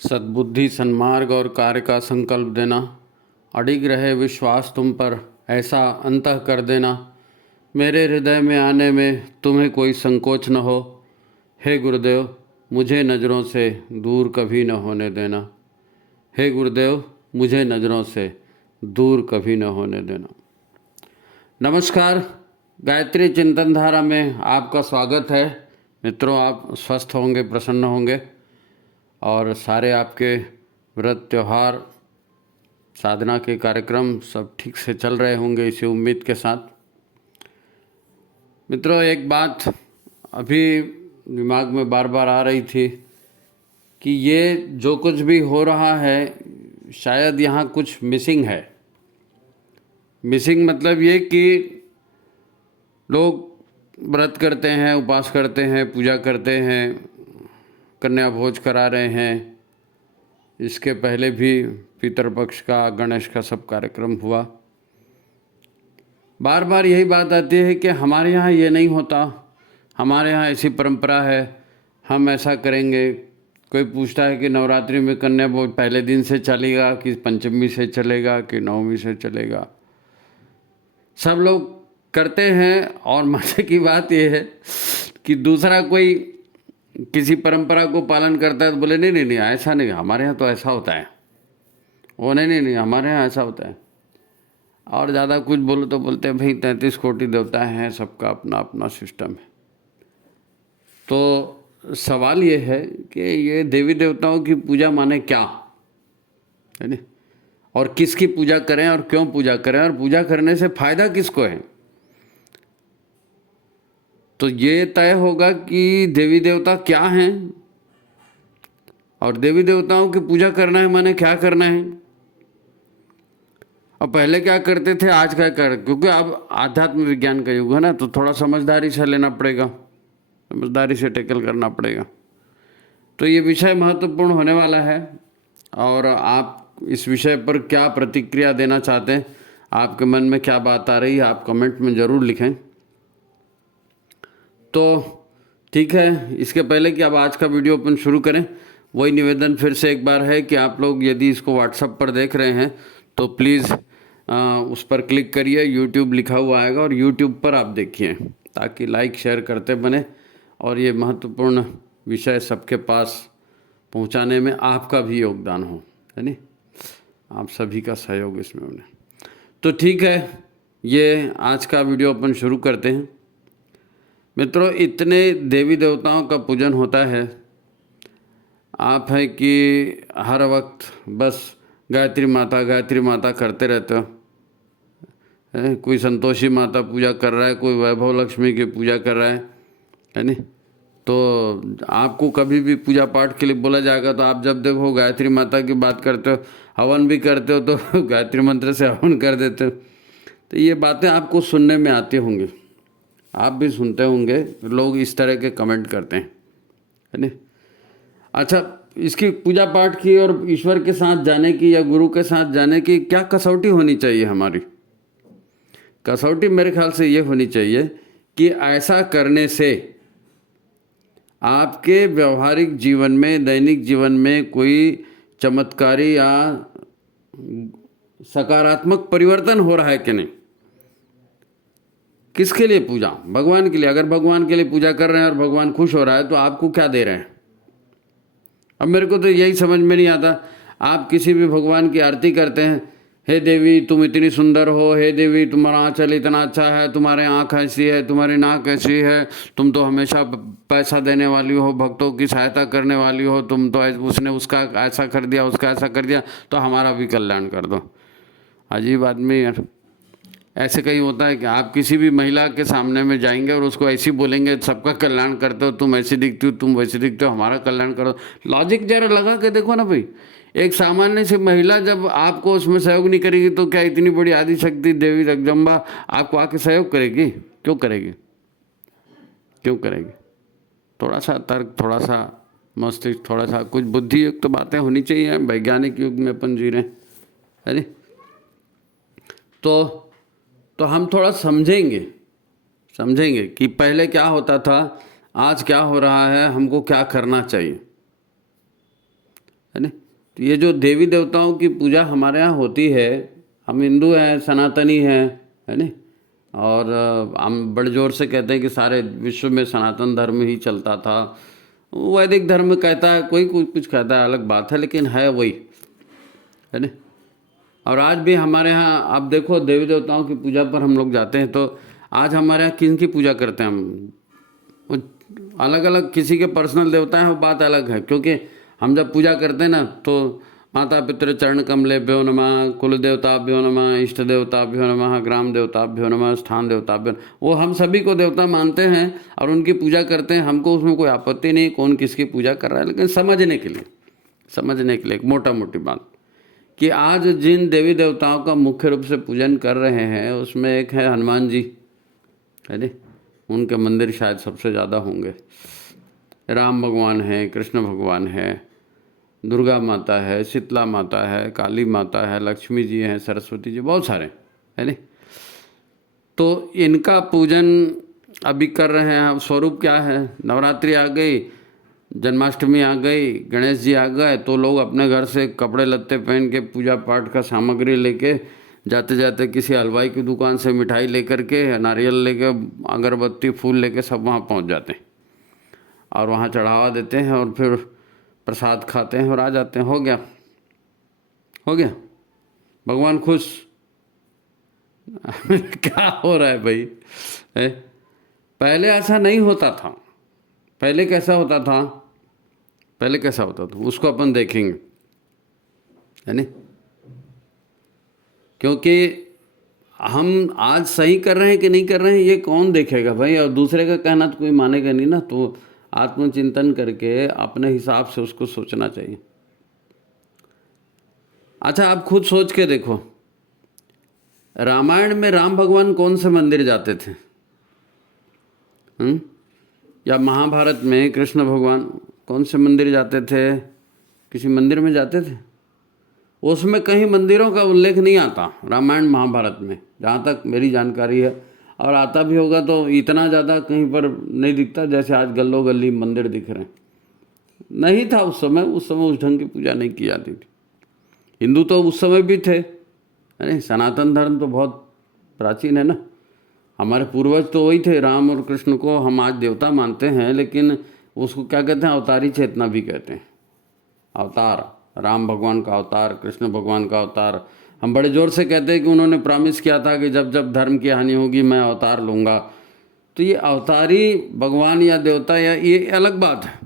सद्बुद्धि सन्मार्ग और कार्य का संकल्प देना, अडिग रहे विश्वास तुम पर, ऐसा अंतः कर देना, मेरे हृदय में आने में तुम्हें कोई संकोच न हो। हे गुरुदेव, मुझे नज़रों से दूर कभी न होने देना। हे गुरुदेव, मुझे नज़रों से दूर कभी न होने देना। नमस्कार, गायत्री चिंतन धारा में आपका स्वागत है। मित्रों, आप स्वस्थ होंगे, प्रसन्न होंगे और सारे आपके व्रत त्यौहार साधना के कार्यक्रम सब ठीक से चल रहे होंगे, इसी उम्मीद के साथ। मित्रों, एक बात अभी दिमाग में बार बार आ रही थी कि ये जो कुछ भी हो रहा है, शायद यहाँ कुछ मिसिंग है। मिसिंग मतलब ये कि लोग व्रत करते हैं, उपवास करते हैं, पूजा करते हैं, कन्या भोज करा रहे हैं। इसके पहले भी पितृपक्ष का, गणेश का सब कार्यक्रम हुआ। बार बार यही बात आती है कि हमारे यहाँ ये नहीं होता, हमारे यहाँ ऐसी परंपरा है, हम ऐसा करेंगे। कोई पूछता है कि नवरात्रि में कन्या भोज पहले दिन से चलेगा कि पंचमी से चलेगा कि नवमी से चलेगा। सब लोग करते हैं और मजे की बात यह है कि दूसरा कोई किसी परंपरा को पालन करता है तो बोले नहीं नहीं नहीं, ऐसा नहीं, हमारे यहाँ तो ऐसा होता है। वो नहीं नहीं नहीं, हमारे यहाँ ऐसा होता है। और ज़्यादा कुछ बोलो तो बोलते हैं भाई 33 कोटि देवता हैं, सबका अपना अपना सिस्टम है। तो सवाल ये है कि ये देवी देवताओं की पूजा माने क्या है नहीं, और किसकी पूजा करें और क्यों पूजा करें, और पूजा करने से फ़ायदा किसको है। तो ये तय होगा कि देवी देवता क्या हैं और देवी देवताओं की पूजा करना है माने क्या करना है। और पहले क्या करते थे, आज क्या कर, क्योंकि अब आध्यात्म विज्ञान का युग है ना, तो थोड़ा समझदारी से लेना पड़ेगा, समझदारी से टैकल करना पड़ेगा। तो ये विषय महत्वपूर्ण होने वाला है और आप इस विषय पर क्या प्रतिक्रिया देना चाहते हैं, आपके मन में क्या बात आ रही है, आप कमेंट में ज़रूर लिखें। तो ठीक है, इसके पहले कि अब आज का वीडियो अपन शुरू करें, वही निवेदन फिर से एक बार है कि आप लोग यदि इसको व्हाट्सएप पर देख रहे हैं तो प्लीज़ उस पर क्लिक करिए, यूट्यूब लिखा हुआ आएगा और यूट्यूब पर आप देखिए, ताकि लाइक शेयर करते बने और ये महत्वपूर्ण विषय सबके पास पहुंचाने में आपका भी योगदान हो, है नहीं, आप सभी का सहयोग इसमें होने। तो ठीक है, ये आज का वीडियो अपन शुरू करते हैं। मित्रों, इतने देवी देवताओं का पूजन होता है, आप है कि हर वक्त बस गायत्री माता करते रहते हो। कोई संतोषी माता पूजा कर रहा है, कोई वैभव लक्ष्मी की पूजा कर रहा है नहीं। तो आपको कभी भी पूजा पाठ के लिए बोला जाएगा तो आप जब देखो गायत्री माता की बात करते हो, हवन भी करते हो तो गायत्री मंत्र से हवन कर देते हो। तो ये बातें आपको सुनने में आती होंगी, आप भी सुनते होंगे, लोग इस तरह के कमेंट करते हैं, है नहीं। अच्छा, इसकी पूजा पाठ की और ईश्वर के साथ जाने की या गुरु के साथ जाने की क्या कसौटी होनी चाहिए हमारी। कसौटी मेरे ख्याल से ये होनी चाहिए कि ऐसा करने से आपके व्यवहारिक जीवन में, दैनिक जीवन में कोई चमत्कारी या सकारात्मक परिवर्तन हो रहा है कि नहीं। किसके लिए पूजा? भगवान के लिए। अगर भगवान के लिए पूजा कर रहे हैं और भगवान खुश हो रहा है तो आपको क्या दे रहे हैं। अब मेरे को तो यही समझ में नहीं आता, आप किसी भी भगवान की आरती करते हैं, हे देवी तुम इतनी सुंदर हो, हे देवी तुम्हारा आंचल इतना अच्छा है, तुम्हारे आँख ऐसी है, तुम्हारी नाक ऐसी है, तुम तो हमेशा पैसा देने वाली हो, भक्तों की सहायता करने वाली हो, तुम तो उसने उसका ऐसा कर दिया, उसका ऐसा कर दिया, तो हमारा भी कल्याण कर दो। अजीब आदमी यार। ऐसे कहीं होता है कि आप किसी भी महिला के सामने में जाएंगे और उसको ऐसी बोलेंगे, सबका कल्याण करते हो, तुम ऐसी दिखती हो, तुम वैसी दिखते हो, हमारा कल्याण करो। लॉजिक जरा लगा के देखो ना भाई। एक सामान्य सी महिला जब आपको उसमें सहयोग नहीं करेगी तो क्या इतनी बड़ी आदिशक्ति देवी जगदम्बा आपको आके सहयोग करेगी? क्यों करेगी? क्यों करेगी? थोड़ा सा तर्क, थोड़ा सा मस्तिष्क, थोड़ा सा कुछ बुद्धि युक्त तो बातें होनी चाहिए। वैज्ञानिक युग में अपन जी रहे हैं, है नहीं। तो हम थोड़ा समझेंगे कि पहले क्या होता था, आज क्या हो रहा है, हमको क्या करना चाहिए, है ना। तो ये जो देवी देवताओं की पूजा हमारे यहाँ होती है, हम हिंदू हैं, सनातनी हैं, है ना, और हम बड़े जोर से कहते हैं कि सारे विश्व में सनातन धर्म ही चलता था। वैदिक धर्म कहता है, कोई कुछ कहता है, अलग बात है, लेकिन है वही, है ना। और आज भी हमारे यहाँ आप देखो, देवी देवताओं की पूजा पर हम लोग जाते हैं, तो आज हमारे यहाँ किन की पूजा करते हैं हम, वो अलग अलग किसी के पर्सनल देवता हैं, वो बात अलग है। क्योंकि हम जब पूजा करते हैं ना, तो माता पितृ चरण कमलेभ्यो नमः, कुल देवताभ्यो नमः, इष्ट देवताभ्यो नमः, ग्राम देवताभ्यो नमः, स्थान देवताभ्यो, वो हम सभी को देवता मानते हैं और उनकी पूजा करते हैं। हमको उसमें कोई आपत्ति नहीं कौन किसकी पूजा कर रहा है, लेकिन समझने के लिए एक मोटा मोटी बात कि आज जिन देवी देवताओं का मुख्य रूप से पूजन कर रहे हैं, उसमें एक है हनुमान जी, है ना, उनके मंदिर शायद सबसे ज़्यादा होंगे। राम भगवान है, कृष्ण भगवान है, दुर्गा माता है, शीतला माता है, काली माता है, लक्ष्मी जी हैं, सरस्वती जी, बहुत सारे, है ना। तो इनका पूजन अभी कर रहे हैं। अब स्वरूप क्या है, नवरात्रि आ गई, जन्माष्टमी आ गई, गणेश जी आ गए, तो लोग अपने घर से कपड़े लत्ते पहन के पूजा पाठ का सामग्री लेके जाते जाते किसी हलवाई की दुकान से मिठाई लेकर के, नारियल लेके, अगरबत्ती फूल लेके सब वहाँ पहुँच जाते हैं और वहाँ चढ़ावा देते हैं और फिर प्रसाद खाते हैं और आ जाते हैं। हो गया भगवान खुश। क्या हो रहा है भाई, पहले ऐसा नहीं होता था। पहले कैसा होता था उसको अपन देखेंगे, है ना। क्योंकि हम आज सही कर रहे हैं कि नहीं कर रहे हैं ये कौन देखेगा भाई, और दूसरे का कहना तो कोई मानेगा नहीं ना। तो आत्मचिंतन करके अपने हिसाब से उसको सोचना चाहिए। अच्छा, आप खुद सोच के देखो, रामायण में राम भगवान कौन से मंदिर जाते थे, या महाभारत में कृष्ण भगवान कौन से मंदिर जाते थे, किसी मंदिर में जाते थे? उसमें कहीं मंदिरों का उल्लेख नहीं आता रामायण महाभारत में, जहाँ तक मेरी जानकारी है। और आता भी होगा तो इतना ज़्यादा कहीं पर नहीं दिखता जैसे आज गल्लो गली मंदिर दिख रहे हैं। नहीं था उस समय उस ढंग की पूजा नहीं की जाती थी। हिंदू तो उस समय भी थे, अरे सनातन धर्म तो बहुत प्राचीन है ना। हमारे पूर्वज तो वही थे, राम और कृष्ण को हम आज देवता मानते हैं, लेकिन उसको क्या कहते हैं, अवतारी चेतना भी कहते हैं। अवतार, राम भगवान का अवतार, कृष्ण भगवान का अवतार। हम बड़े ज़ोर से कहते हैं कि उन्होंने प्रॉमिस किया था कि जब जब धर्म की हानि होगी मैं अवतार लूँगा। तो ये अवतारी भगवान या देवता या ये अलग बात है।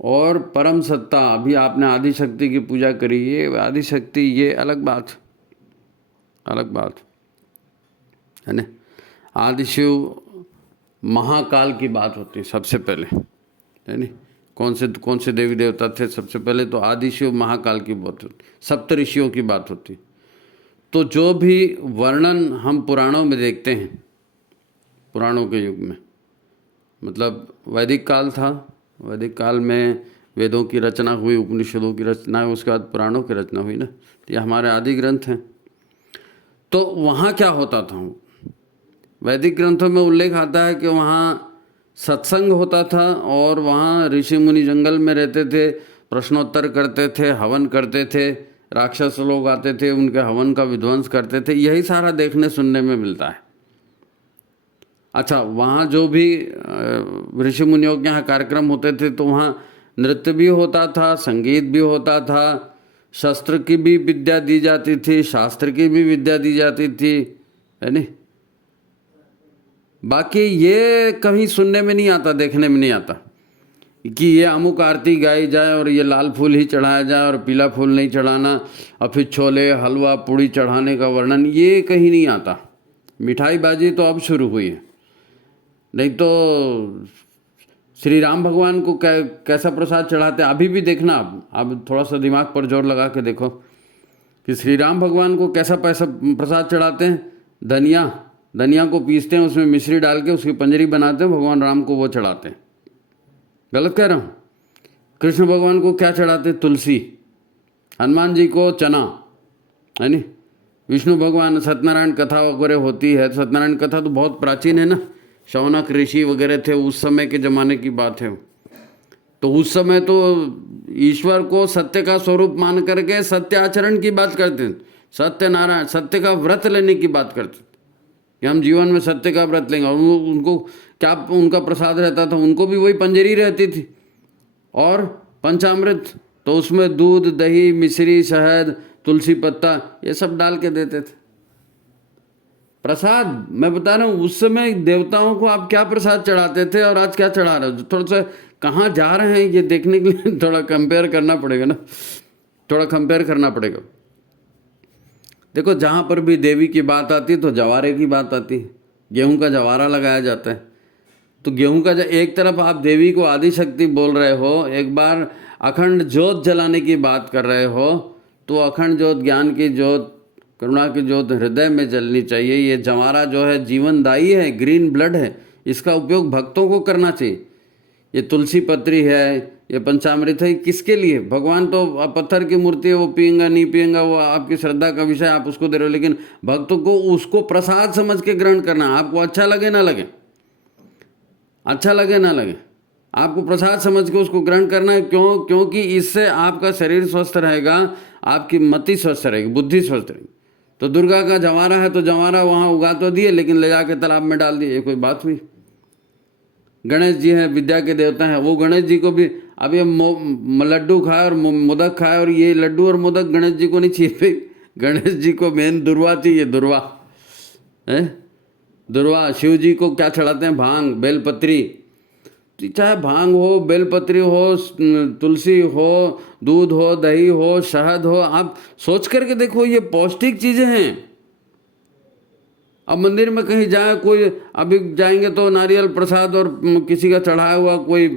और परम सत्ता, अभी आपने आदि शक्ति की पूजा करी, ये आदि शक्ति, ये अलग बात है ना। आदि शिव महाकाल की बात होती है सबसे पहले, है ना। कौन से देवी देवता थे सबसे पहले, तो आदि शिव महाकाल की बात होती, सप्त ऋषियों की बात होती। तो जो भी वर्णन हम पुराणों में देखते हैं, पुराणों के युग में, मतलब वैदिक काल था, वैदिक काल में वेदों की रचना हुई, उपनिषदों की रचना हुई, उसके बाद पुराणों की रचना हुई ना। तो ये हमारे आदि ग्रंथ हैं। तो वहाँ क्या होता था, वैदिक ग्रंथों में उल्लेख आता है कि वहाँ सत्संग होता था और वहाँ ऋषि मुनि जंगल में रहते थे, प्रश्नोत्तर करते थे, हवन करते थे, राक्षस लोग आते थे, उनके हवन का विध्वंस करते थे। यही सारा देखने सुनने में मिलता है। अच्छा, वहाँ जो भी ऋषि मुनियों के यहाँ कार्यक्रम होते थे, तो वहाँ नृत्य भी होता था, संगीत भी होता था, शस्त्र की भी विद्या दी जाती थी, शास्त्र की भी विद्या दी जाती थी, है नहीं। बाकी ये कहीं सुनने में नहीं आता, देखने में नहीं आता कि ये अमुक आरती गाई जाए और ये लाल फूल ही चढ़ाया जाए और पीला फूल नहीं चढ़ाना, और फिर छोले हलवा पूड़ी चढ़ाने का वर्णन ये कहीं नहीं आता। मिठाई बाजी तो अब शुरू हुई है, नहीं तो श्री राम भगवान को कैसा प्रसाद चढ़ाते, अभी भी देखना। अब थोड़ा सा दिमाग पर जोर लगा के देखो कि श्री राम भगवान को कैसा प्रसाद चढ़ाते हैं। धनिया को पीसते हैं, उसमें मिश्री डाल के उसकी पंजरी बनाते हैं, भगवान राम को वो चढ़ाते हैं। गलत कह रहा हूँ? कृष्ण भगवान को क्या चढ़ाते? तुलसी। हनुमान जी को चना, है नी। विष्णु भगवान, सत्यनारायण कथा वगैरह होती है। सत्यनारायण कथा तो बहुत प्राचीन है ना, शौनक ऋषि वगैरह थे, उस समय के ज़माने की बात है। तो उस समय तो ईश्वर को सत्य का स्वरूप मान करके सत्य आचरण की बात करते थे, सत्य नारायण, सत्य का व्रत लेने की बात करते थे कि हम जीवन में सत्य का व्रत लेंगे। और उनको क्या उनका प्रसाद रहता था, उनको भी वही पंजरी रहती थी और पंचामृत, तो उसमें दूध, दही, मिश्री, शहद, तुलसी पत्ता ये सब डाल के देते थे प्रसाद। मैं बता रहा हूँ उस समय देवताओं को आप क्या प्रसाद चढ़ाते थे और आज क्या चढ़ा रहे हो। थोड़ा सा कहाँ जा रहे हैं ये देखने के लिए थोड़ा कंपेयर करना पड़ेगा ना, थोड़ा कंपेयर करना पड़ेगा। देखो जहाँ पर भी देवी की बात आती है तो जवारे की बात आती है, गेहूं का जवारा लगाया जाता है। तो गेहूं का एक तरफ आप देवी को आदि शक्ति बोल रहे हो, एक बार अखंड ज्योत जलाने की बात कर रहे हो, तो अखंड ज्योत, ज्ञान की ज्योत, करुणा की ज्योत हृदय में जलनी चाहिए। ये जवारा जो है जीवनदायी है, ग्रीन ब्लड है, इसका उपयोग भक्तों को करना चाहिए। ये तुलसी पत्री है, ये पंचामृत है, किसके लिए? भगवान तो पत्थर की मूर्ति है, वो पिएंगा नहीं पिएंगा वो आपकी श्रद्धा का विषय, आप उसको दे रहे हो, लेकिन भक्तों को उसको प्रसाद समझ के ग्रहण करना। आपको अच्छा लगे ना लगे, अच्छा लगे ना लगे, आपको प्रसाद समझ के उसको ग्रहण करना है। क्यों? क्योंकि इससे आपका शरीर स्वस्थ रहेगा, आपकी मति स्वस्थ रहेगी, बुद्धि स्वस्थ रहेगी। तो दुर्गा का जवारा है तो जवारा वहाँ उगा तो दिए, लेकिन ले जाके तालाब में डाल दिए, ये कोई बात हुई? गणेश जी हैं, विद्या के देवता हैं, वो गणेश जी को भी अब ये लड्डू खाए और मोदक खाए, और ये लड्डू और मोदक गणेश जी को नहीं चाहिए। गणेश जी को मेन दुर्वा चाहिए, दुर्वा है, दुर्वा। शिव जी को क्या चढ़ाते हैं? भांग, बेलपत्री। चाहे भांग हो, बेलपत्री हो, तुलसी हो, दूध हो, दही हो, शहद हो, आप सोच करके देखो, ये पौष्टिक चीजें हैं। अब मंदिर में कहीं जाए, कोई अभी जाएंगे तो नारियल प्रसाद और किसी का चढ़ाया हुआ कोई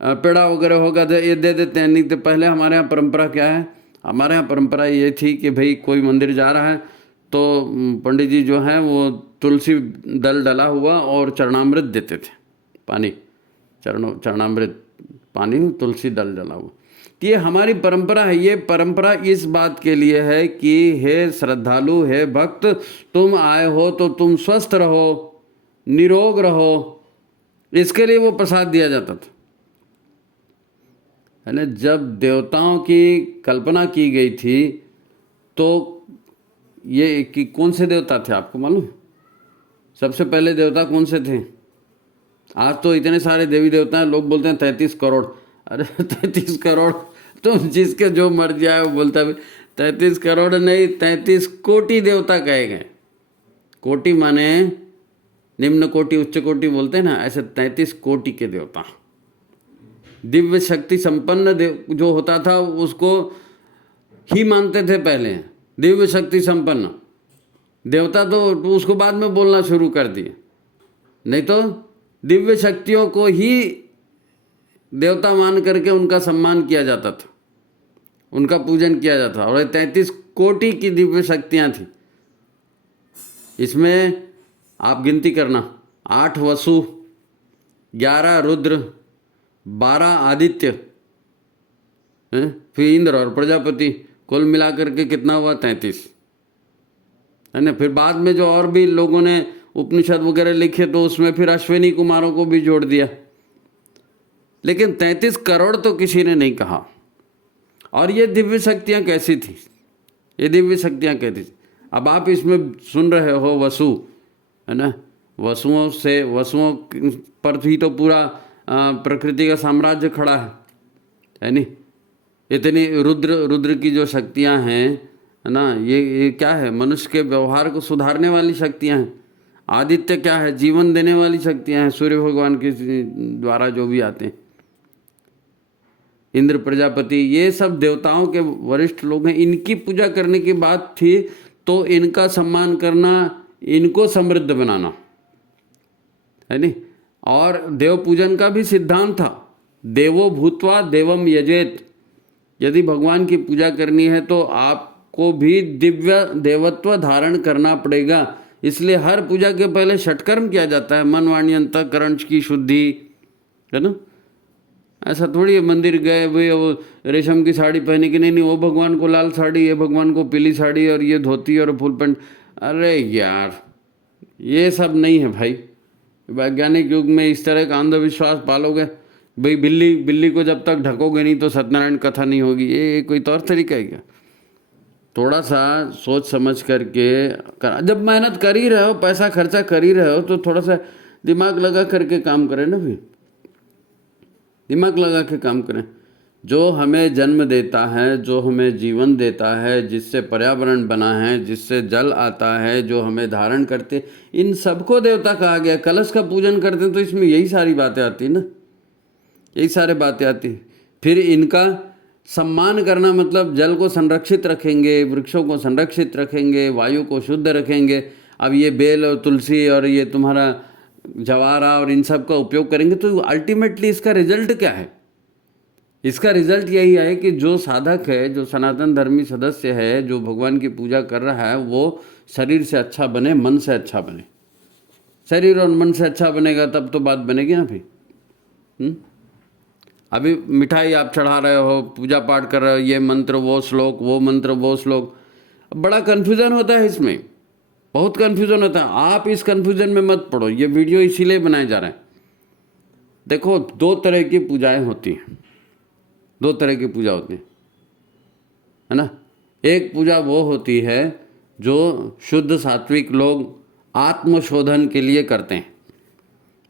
पेड़ा वगैरह होगा तो ये दे देते हैं। नहीं तो पहले हमारे यहाँ परंपरा क्या है? हमारे यहाँ परंपरा ये थी कि भाई कोई मंदिर जा रहा है तो पंडित जी जो हैं वो तुलसी दल डला हुआ और चरणामृत देते थे, पानी, चरणामृत पानी, तुलसी दल डला हुआ। ये हमारी परंपरा है। ये परंपरा इस बात के लिए है कि हे श्रद्धालु, हे भक्त, तुम आए हो तो तुम स्वस्थ रहो, निरोग रहो, इसके लिए वो प्रसाद दिया जाता था, है ना। जब देवताओं की कल्पना की गई थी तो ये कि कौन से देवता थे आपको मालूम? सबसे पहले देवता कौन से थे? आज तो इतने सारे देवी देवता हैं, लोग बोलते हैं 33 करोड़। अरे 33 करोड़ तो जिसके जो मर्जी आए वो बोलता है। 33 करोड़ नहीं, 33 कोटि देवता कहे गए। कोटि माने निम्न कोटि, उच्च कोटि बोलते हैं ना, ऐसे 33 कोटि के देवता। दिव्य शक्ति संपन्न देव जो होता था उसको ही मानते थे पहले, दिव्य शक्ति संपन्न देवता। तो उसको बाद में बोलना शुरू कर दिए, नहीं तो दिव्य शक्तियों को ही देवता मान करके उनका सम्मान किया जाता था, उनका पूजन किया जाता। और 33 कोटि की दिव्य शक्तियाँ थी। इसमें आप गिनती करना, 8 वसु, 11 रुद्र, 12 आदित्य, फिर इंद्र और प्रजापति, कुल मिलाकर के कितना हुआ? 33, है ना। फिर बाद में जो और भी लोगों ने उपनिषद वगैरह लिखे तो उसमें फिर अश्विनी कुमारों को भी जोड़ दिया, लेकिन 33 करोड़ तो किसी ने नहीं कहा। और ये दिव्य शक्तियाँ कैसी थी? ये दिव्य शक्तियाँ कैसी थी? अब आप इसमें सुन रहे हो वसु, है ना, वसुओं से, वसुओं पर भी तो पूरा प्रकृति का साम्राज्य खड़ा है नहीं। इतनी रुद्र की जो शक्तियाँ हैं, है ना, ये क्या है? मनुष्य के व्यवहार को सुधारने वाली शक्तियाँ हैं। आदित्य क्या है? जीवन देने वाली शक्तियाँ हैं, सूर्य भगवान के द्वारा जो भी आते हैं। इंद्र, प्रजापति, ये सब देवताओं के वरिष्ठ लोग हैं। इनकी पूजा करने की बात थी तो इनका सम्मान करना, इनको समृद्ध बनाना, है नहीं। और देव पूजन का भी सिद्धांत था, देवो भूत्वा देवम यजेत। यदि भगवान की पूजा करनी है तो आपको भी दिव्य देवत्व धारण करना पड़ेगा। इसलिए हर पूजा के पहले षटकर्म किया जाता है, मन, वाणी, अंतःकरण की शुद्धि, है ना। ऐसा थोड़ी है मंदिर गए भाई वो रेशम की साड़ी पहने की, नहीं, वो भगवान को लाल साड़ी, ये भगवान को पीली साड़ी, और ये धोती और फुल पैंट। अरे यार, ये सब नहीं है भाई। वैज्ञानिक युग में इस तरह का अंधविश्वास पालोगे भाई बिल्ली बिल्ली को जब तक ढकोगे नहीं तो सत्यनारायण कथा नहीं होगी, ये कोई तौर तरीका है क्या? थोड़ा सा सोच समझ करके जब मेहनत कर ही रहे हो, पैसा खर्चा कर ही रहे हो, तो थोड़ा सा दिमाग लगा करके काम करें ना भाई, दिमाग लगा के काम करें। जो हमें जन्म देता है, जो हमें जीवन देता है, जिससे पर्यावरण बना है, जिससे जल आता है, जो हमें धारण करते, इन सबको देवता कहा गया। कलश का पूजन करते हैं तो इसमें यही सारी बातें आती ना, यही सारे बातें आती। फिर इनका सम्मान करना मतलब जल को संरक्षित रखेंगे, वृक्षों को संरक्षित रखेंगे, वायु को शुद्ध रखेंगे। अब ये बेल और तुलसी और ये तुम्हारा जवारा और इन सब का उपयोग करेंगे तो अल्टीमेटली इसका रिजल्ट क्या है? इसका रिजल्ट यही है कि जो साधक है, जो सनातन धर्मी सदस्य है, जो भगवान की पूजा कर रहा है, वो शरीर से अच्छा बने, मन से अच्छा बने। शरीर और मन से अच्छा बनेगा तब तो बात बनेगी ना भाई। अभी मिठाई आप चढ़ा रहे हो, पूजा पाठ कर रहे हो, ये मंत्र वो श्लोक, वो मंत्र वो श्लोक, बड़ा कन्फ्यूज़न होता है इसमें, बहुत कन्फ्यूज़न होता है। आप इस कन्फ्यूज़न में मत पड़ो, ये वीडियो इसीलिए बनाए जा रहे हैं। देखो, दो तरह की पूजाएं होती हैं, दो तरह की पूजा होती है ना। एक पूजा वो होती है जो शुद्ध सात्विक लोग आत्मशोधन के लिए करते हैं।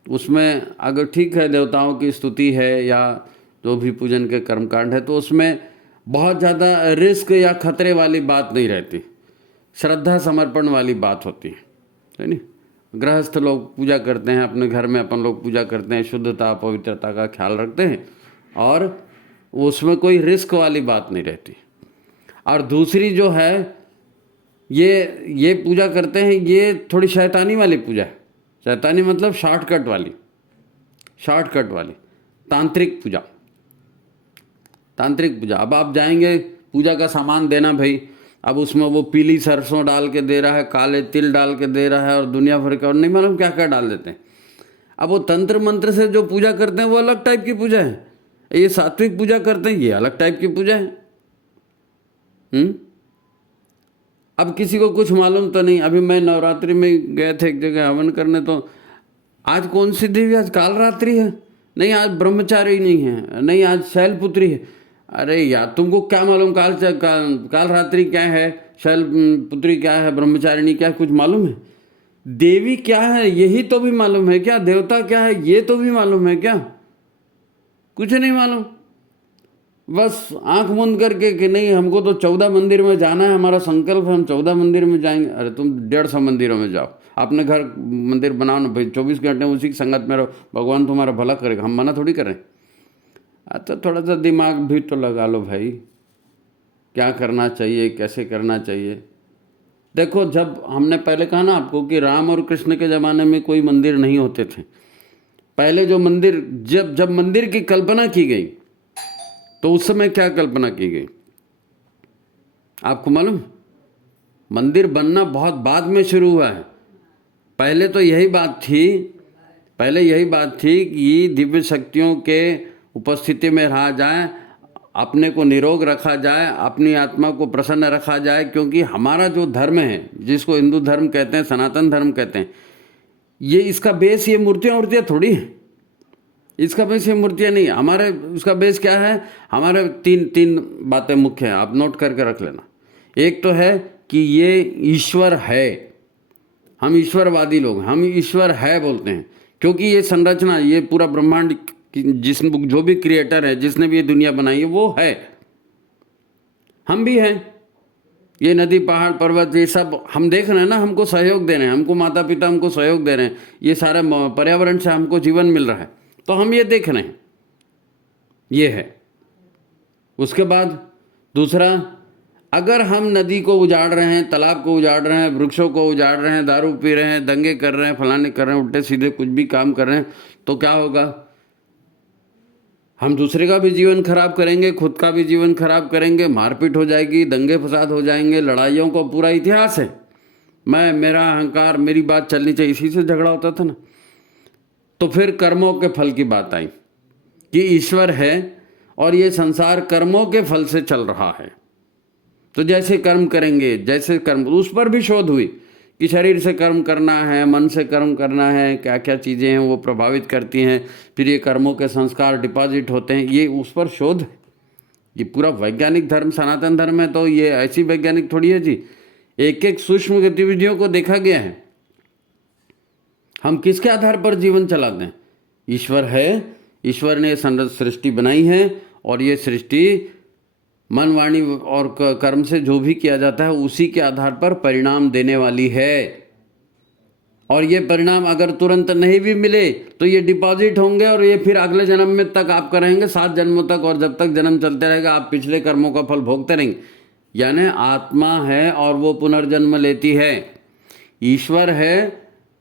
उसमें अगर ठीक है देवताओं की स्तुति है या जो भी पूजन के कर्मकांड है, तो उसमें बहुत ज़्यादा रिस्क या खतरे वाली बात नहीं रहती, श्रद्धा समर्पण वाली बात होती है नहीं। गृहस्थ लोग पूजा करते हैं, अपने घर में अपन लोग पूजा करते हैं, शुद्धता पवित्रता का ख्याल रखते हैं और उसमें कोई रिस्क वाली बात नहीं रहती। और दूसरी जो है ये पूजा करते हैं, ये थोड़ी शैतानी वाली पूजा है। शैतानी मतलब शॉर्टकट वाली तांत्रिक पूजा। अब आप जाएंगे पूजा का सामान देना भाई, अब उसमें वो पीली सरसों डाल के दे रहा है, काले तिल डाल के दे रहा है और दुनिया भर का और नहीं मालूम क्या क्या डाल देते हैं। अब वो तंत्र मंत्र से जो पूजा करते हैं वो अलग टाइप की पूजा है, ये सात्विक पूजा करते हैं ये अलग टाइप की पूजा है। अब किसी को कुछ मालूम तो नहीं। अभी मैं नवरात्रि में गए थे एक जगह हवन करने, तो आज कौन सी देवी, आज कालरात्रि है, नहीं आज ब्रह्मचारी नहीं है, नहीं आज शैलपुत्री है। अरे यार तुमको क्या मालूम कालरात्रि क्या है, शैलपुत्री क्या है, ब्रह्मचारिणी क्या है, कुछ मालूम है? देवी क्या है यही तो भी मालूम है क्या? देवता क्या है ये तो भी मालूम है क्या? कुछ नहीं मालूम। बस आंख मूंद करके कि नहीं हमको तो 14 मंदिर में जाना है, हमारा संकल्प है, हम 14 मंदिर में जाएंगे। अरे तुम 150 मंदिरों में जाओ, अपने घर मंदिर बनाओ ना भाई, 24 घंटे उसी की संगत में रहो, भगवान तुम्हारा भला करेगा, हम मना थोड़ी कर रहे हैं। तो थोड़ा सा दिमाग भी तो लगा लो भाई, क्या करना चाहिए, कैसे करना चाहिए। देखो, जब हमने पहले कहा ना आपको कि राम और कृष्ण के ज़माने में कोई मंदिर नहीं होते थे। पहले जो मंदिर, जब मंदिर की कल्पना की गई तो उस समय क्या कल्पना की गई आपको मालूम? मंदिर बनना बहुत बाद में शुरू हुआ है। पहले तो यही बात थी कि दिव्य शक्तियों के उपस्थिति में रहा जाए, अपने को निरोग रखा जाए, अपनी आत्मा को प्रसन्न रखा जाए। क्योंकि हमारा जो धर्म है, जिसको हिंदू धर्म कहते हैं, सनातन धर्म कहते हैं, ये इसका बेस ये मूर्तियाँ थोड़ी है, इसका बेस ये मूर्तियाँ नहीं। हमारे उसका बेस क्या है? हमारे तीन बातें मुख्य हैं, आप नोट करके रख लेना। एक तो है कि ये ईश्वर है, हम ईश्वरवादी लोग, हम ईश्वर है बोलते हैं, क्योंकि ये संरचना, ये पूरा ब्रह्मांड जिसने जो भी क्रिएटर है, जिसने भी ये दुनिया बनाई है वो है, हम भी हैं। ये नदी पहाड़ पर्वत ये सब हम देख रहे हैं ना, हमको सहयोग दे रहे हैं, हमको माता पिता हमको सहयोग दे रहे हैं, ये सारा पर्यावरण से हमको जीवन मिल रहा है, तो हम ये देख रहे हैं, ये है। उसके बाद दूसरा, अगर हम नदी को उजाड़ रहे हैं, तालाब को उजाड़ रहे हैं, वृक्षों को उजाड़ रहे हैं, दारू पी रहे हैं, दंगे कर रहे हैं, फलाने कर रहे हैं, उल्टे सीधे कुछ भी काम कर रहे हैं, तो क्या होगा? हम दूसरे का भी जीवन खराब करेंगे, खुद का भी जीवन खराब करेंगे, मारपीट हो जाएगी, दंगे फसाद हो जाएंगे, लड़ाइयों का पूरा इतिहास है। मेरा अहंकार, मेरी बात चलनी चाहिए, इसी से झगड़ा होता था ना। तो फिर कर्मों के फल की बात आई कि ईश्वर है और ये संसार कर्मों के फल से चल रहा है। तो जैसे कर्म करेंगे, जैसे कर्म, उस पर भी शोध हुई कि शरीर से कर्म करना है, मन से कर्म करना है, क्या क्या चीज़ें हैं वो प्रभावित करती हैं, फिर ये कर्मों के संस्कार डिपॉजिट होते हैं, ये उस पर शोध है। ये पूरा वैज्ञानिक धर्म सनातन धर्म है, तो ये ऐसी वैज्ञानिक थोड़ी है जी। एक एक सूक्ष्म गतिविधियों को देखा गया है। हम किसके आधार पर जीवन चलाते हैं? ईश्वर है, ईश्वर ने सृष्टि बनाई है, और ये सृष्टि मन, वाणी और कर्म से जो भी किया जाता है उसी के आधार पर परिणाम देने वाली है। और ये परिणाम अगर तुरंत नहीं भी मिले तो ये डिपॉजिट होंगे, और ये फिर अगले जन्म में तक आपका रहेंगे, 7 जन्मों तक, और जब तक जन्म चलते रहेगा आप पिछले कर्मों का फल भोगते रहेंगे। यानी आत्मा है और वो पुनर्जन्म लेती है। ईश्वर है,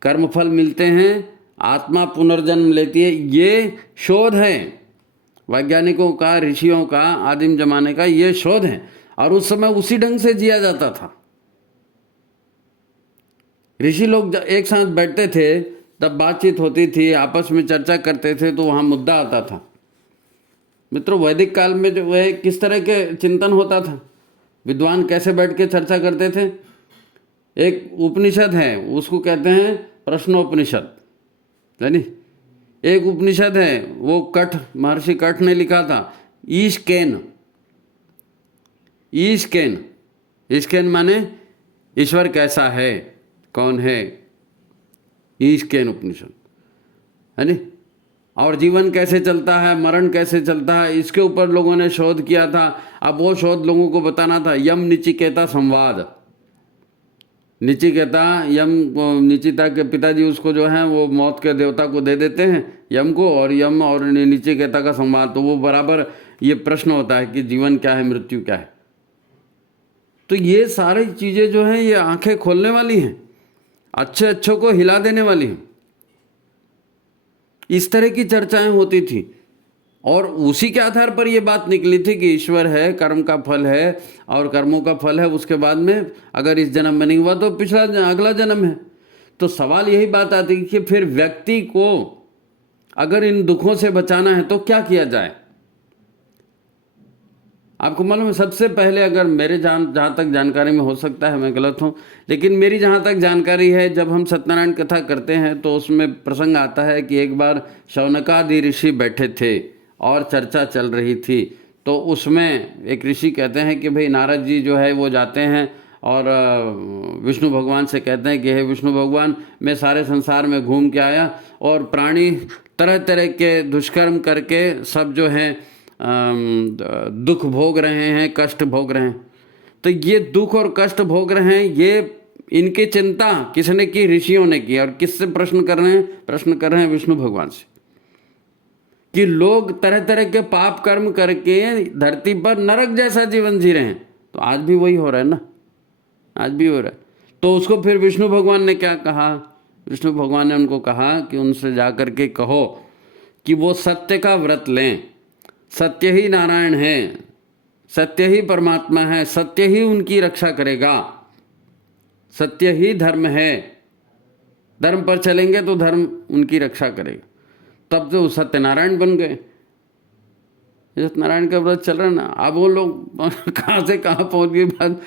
कर्मफल मिलते हैं, आत्मा पुनर्जन्म लेती है। ये शोध है वैज्ञानिकों का, ऋषियों का, आदिम जमाने का ये शोध है। और उस समय उसी ढंग से जिया जाता था। ऋषि लोग एक साथ बैठते थे तब बातचीत होती थी, आपस में चर्चा करते थे, तो वहाँ मुद्दा आता था। मित्रों, वैदिक काल में जो है किस तरह के चिंतन होता था, विद्वान कैसे बैठ के चर्चा करते थे। एक उपनिषद है, उसको कहते हैं प्रश्नोपनिषद, यानी एक उपनिषद है, वो कठ, महर्षि कठ ने लिखा था। ईशकेन, ईशकेन, ईशकेन माने ईश्वर कैसा है, कौन है, ईशकेन उपनिषद है नी। और जीवन कैसे चलता है, मरण कैसे चलता है, इसके ऊपर लोगों ने शोध किया था। अब वो शोध लोगों को बताना था। यम निचिकेता संवाद, निचिकेता, यम, निचिता के पिताजी उसको जो है वो मौत के देवता को दे देते हैं, यम को, और यम और निचिकेता का संवाद, तो वो बराबर ये प्रश्न होता है कि जीवन क्या है, मृत्यु क्या है। तो ये सारी चीज़ें जो हैं ये आंखें खोलने वाली हैं, अच्छे अच्छों को हिला देने वाली हैं। इस तरह की चर्चाएं होती थी, और उसी के आधार पर यह बात निकली थी कि ईश्वर है, कर्म का फल है और कर्मों का फल है। उसके बाद में अगर इस जन्म में नहीं हुआ तो पिछला अगला जन्म है। तो सवाल यही बात आती है कि फिर व्यक्ति को अगर इन दुखों से बचाना है तो क्या किया जाए। आपको मालूम है, सबसे पहले, अगर मेरे जहाँ तक जानकारी में, हो सकता है मैं गलत हूँ, लेकिन मेरी जहाँ तक जानकारी है, जब हम सत्यनारायण कथा करते हैं तो उसमें प्रसंग आता है कि एक बार शौनकादि ऋषि बैठे थे और चर्चा चल रही थी। तो उसमें एक ऋषि कहते हैं कि भाई नारद जी जो है वो जाते हैं और विष्णु भगवान से कहते हैं कि हे विष्णु भगवान, मैं सारे संसार में घूम के आया और प्राणी तरह तरह के दुष्कर्म करके सब जो हैं दुख भोग रहे हैं, कष्ट भोग रहे हैं। तो ये दुख और कष्ट भोग रहे हैं, ये इनकी चिंता किसने की? ऋषियों ने की। और किससे प्रश्न कर रहे हैं? प्रश्न कर रहे हैं विष्णु भगवान से, कि लोग तरह तरह के पाप कर्म करके धरती पर नरक जैसा जीवन जी रहे हैं। तो आज भी वही हो रहा है ना, आज भी हो रहा है। तो उसको फिर विष्णु भगवान ने क्या कहा? विष्णु भगवान ने उनको कहा कि उनसे जा कर के कहो कि वो सत्य का व्रत लें। सत्य ही नारायण है, सत्य ही परमात्मा है, सत्य ही उनकी रक्षा करेगा, सत्य ही धर्म है। धर्म पर चलेंगे तो धर्म उनकी रक्षा करेगा। तब तो सत्यनारायण बन गए। सत्यनारायण का व्रत चल रहा है ना। अब वो लोग कहाँ से कहाँ पहुँच गए बात।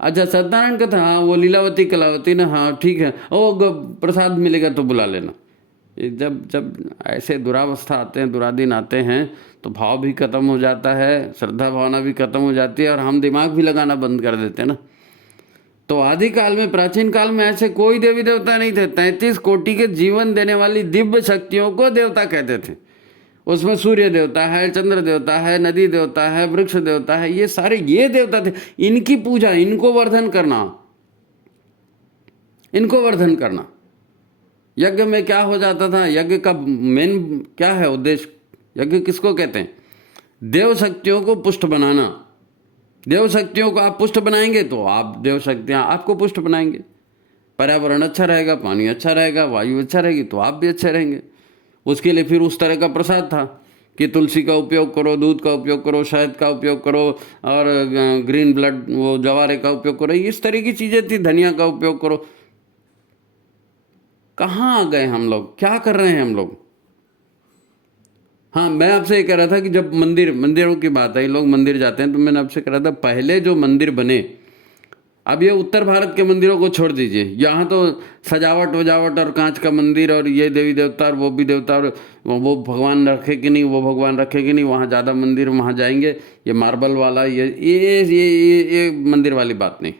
अच्छा, सत्यनारायण का था, हाँ वो लीलावती कलावती ना, हाँ ठीक है, ओ प्रसाद मिलेगा तो बुला लेना। जब जब ऐसे दुरावस्था आते हैं, दुरादिन आते हैं, तो भाव भी खत्म हो जाता है, श्रद्धा भावना भी खत्म हो जाती है, और हम दिमाग भी लगाना बंद कर देते हैं ना। तो आदि काल में, प्राचीन काल में ऐसे कोई देवी देवता नहीं थे। 33 कोटि के जीवन देने वाली दिव्य शक्तियों को देवता कहते थे। उसमें सूर्य देवता है, चंद्र देवता है, नदी देवता है, वृक्ष देवता है, ये सारे ये देवता थे। इनकी पूजा, इनको वर्धन करना, इनको वर्धन करना। यज्ञ में क्या हो जाता था? यज्ञ का मेन क्या है उद्देश्य? यज्ञ किसको कहते हैं? देव शक्तियों को पुष्ट बनाना। देव शक्तियों को आप पुष्ट बनाएंगे तो आप, देव शक्तियाँ आपको पुष्ट बनाएंगे। पर्यावरण अच्छा रहेगा, पानी अच्छा रहेगा, वायु अच्छा रहेगी, तो आप भी अच्छे रहेंगे। उसके लिए फिर उस तरह का प्रसाद था कि तुलसी का उपयोग करो, दूध का उपयोग करो, शहद का उपयोग करो, और ग्रीन ब्लड वो जवारे का उपयोग करो, इस तरह की चीज़ें थी। धनिया का उपयोग करो। कहाँ आ गए हम लोग? क्या कर रहे हैं हम लोग? हाँ, मैं आपसे ये कह रहा था कि जब मंदिरों की बात आई, लोग मंदिर जाते हैं, तो मैंने आपसे कह रहा था पहले जो मंदिर बने अब ये उत्तर भारत के मंदिरों को छोड़ दीजिए, यहाँ तो सजावट वजावट और कांच का मंदिर और ये देवी देवता और वो भी देवता और वो भगवान रखे कि नहीं, वो भगवान रखे कि नहीं, वहाँ ज़्यादा मंदिर, वहाँ जाएंगे, ये मार्बल वाला ये मंदिर वाली बात नहीं।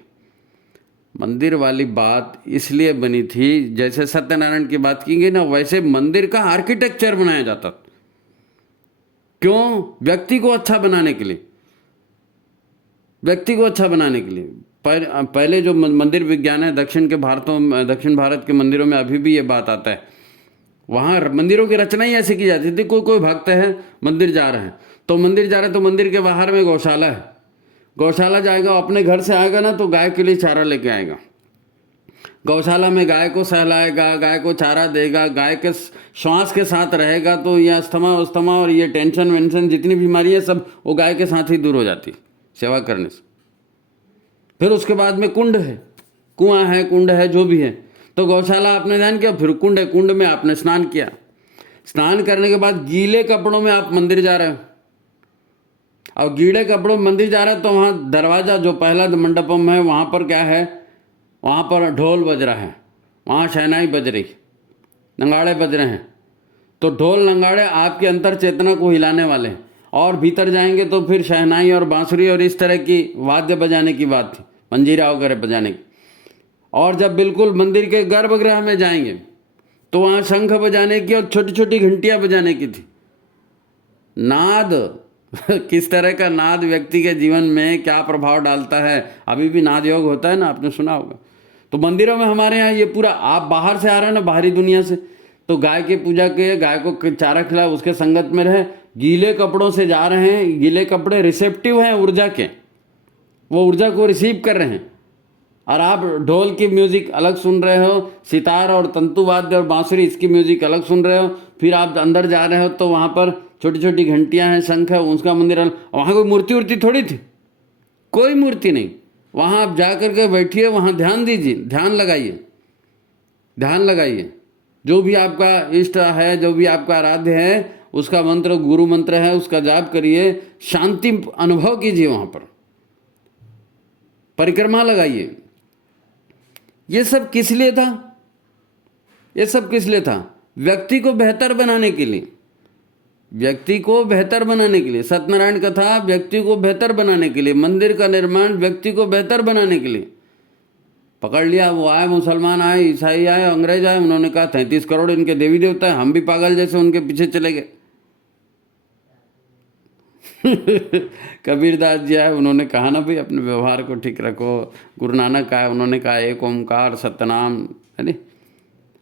मंदिर वाली बात इसलिए बनी थी, जैसे सत्यनारायण की बात की गई ना, वैसे मंदिर का आर्किटेक्चर बनाया जाता। क्यों? व्यक्ति को अच्छा बनाने के लिए, व्यक्ति को अच्छा बनाने के लिए। पहले जो मंदिर विज्ञान है दक्षिण भारत के मंदिरों में अभी भी ये बात आता है, वहाँ मंदिरों की रचना ही ऐसी की जाती थी। कोई भक्त है, मंदिर जा रहे हैं, तो मंदिर जा रहे हैं तो मंदिर के बाहर में गौशाला है, गौशाला जाएगा, अपने घर से आएगा ना तो गाय के लिए चारा लेके आएगा, गौशाला में गाय को सहलाएगा, गाय को चारा देगा, गाय के श्वास के साथ रहेगा, तो ये अस्थमा और ये टेंशन वेंशन जितनी बीमारियाँ सब वो गाय के साथ ही दूर हो जाती सेवा करने से। फिर उसके बाद में कुंड है, कुआं है, कुंड है, जो भी है, तो गौशाला आपने ध्यान किया, फिर कुंड है, कुंड में आपने स्नान किया, स्नान करने के बाद गीले कपड़ों में आप मंदिर जा रहे हो, और गीले कपड़ों में मंदिर जा रहे हो तो वहाँ दरवाज़ा जो पहला मंडपम है वहाँ पर क्या है, वहाँ पर ढोल बज रहा है, वहाँ शहनाई बज रही, नगाड़े बज रहे हैं, तो ढोल नगाड़े आपके अंतर चेतना को हिलाने वाले हैं। और भीतर जाएंगे तो फिर शहनाई और बांसुरी और इस तरह की वाद्य बजाने की बात थी, मंजीरा वगैरह बजाने की। और जब बिल्कुल मंदिर के गर्भगृह में जाएंगे तो वहाँ शंख बजाने की और छोटी छोटी घंटियाँ बजाने की थी। नाद किस तरह का नाद व्यक्ति के जीवन में क्या प्रभाव डालता है, अभी भी नाद योग होता है ना, आपने सुना होगा। तो मंदिरों में हमारे यहाँ ये पूरा, आप बाहर से आ रहे हैं ना, बाहरी दुनिया से, तो गाय की पूजा के, गाय को चारा खिला, उसके संगत में रहे, गीले कपड़ों से जा रहे हैं, गीले कपड़े रिसेप्टिव हैं ऊर्जा के, वो ऊर्जा को रिसीव कर रहे हैं, और आप ढोल की म्यूजिक अलग सुन रहे हो, सितार और तंतुवाद्य और बांसुरी इसकी म्यूजिक अलग सुन रहे हो, फिर आप अंदर जा रहे हो तो वहाँ पर छोटी छोटी घंटियाँ हैं, शंख है, उसका मंदिर अलग। वहाँ कोई मूर्ति उर्ति थोड़ी थी, कोई मूर्ति नहीं। वहाँ आप जा कर के बैठिए, वहाँ ध्यान दीजिए, ध्यान लगाइए, ध्यान लगाइए, जो भी आपका इष्ट है, जो भी आपका आराध्य है, उसका मंत्र, गुरु मंत्र है, उसका जाप करिए, शांति अनुभव कीजिए, वहाँ पर परिक्रमा लगाइए। ये सब किस लिए था? ये सब किस लिए था? व्यक्ति को बेहतर बनाने के लिए, व्यक्ति को बेहतर बनाने के लिए। सत्यनारायण कथा व्यक्ति को बेहतर बनाने के लिए, मंदिर का निर्माण व्यक्ति को बेहतर बनाने के लिए। पकड़ लिया, वो आए, मुसलमान आए, ईसाई आए, अंग्रेज आए, उन्होंने कहा 33 करोड़ इनके देवी देवता है, हम भी पागल जैसे उनके पीछे चले गए। कबीरदास जी आए, उन्होंने कहा ना भाई अपने व्यवहार को ठीक रखो। गुरु नानक आए, उन्होंने कहा एक ओंकार सतनाम, है नहीं,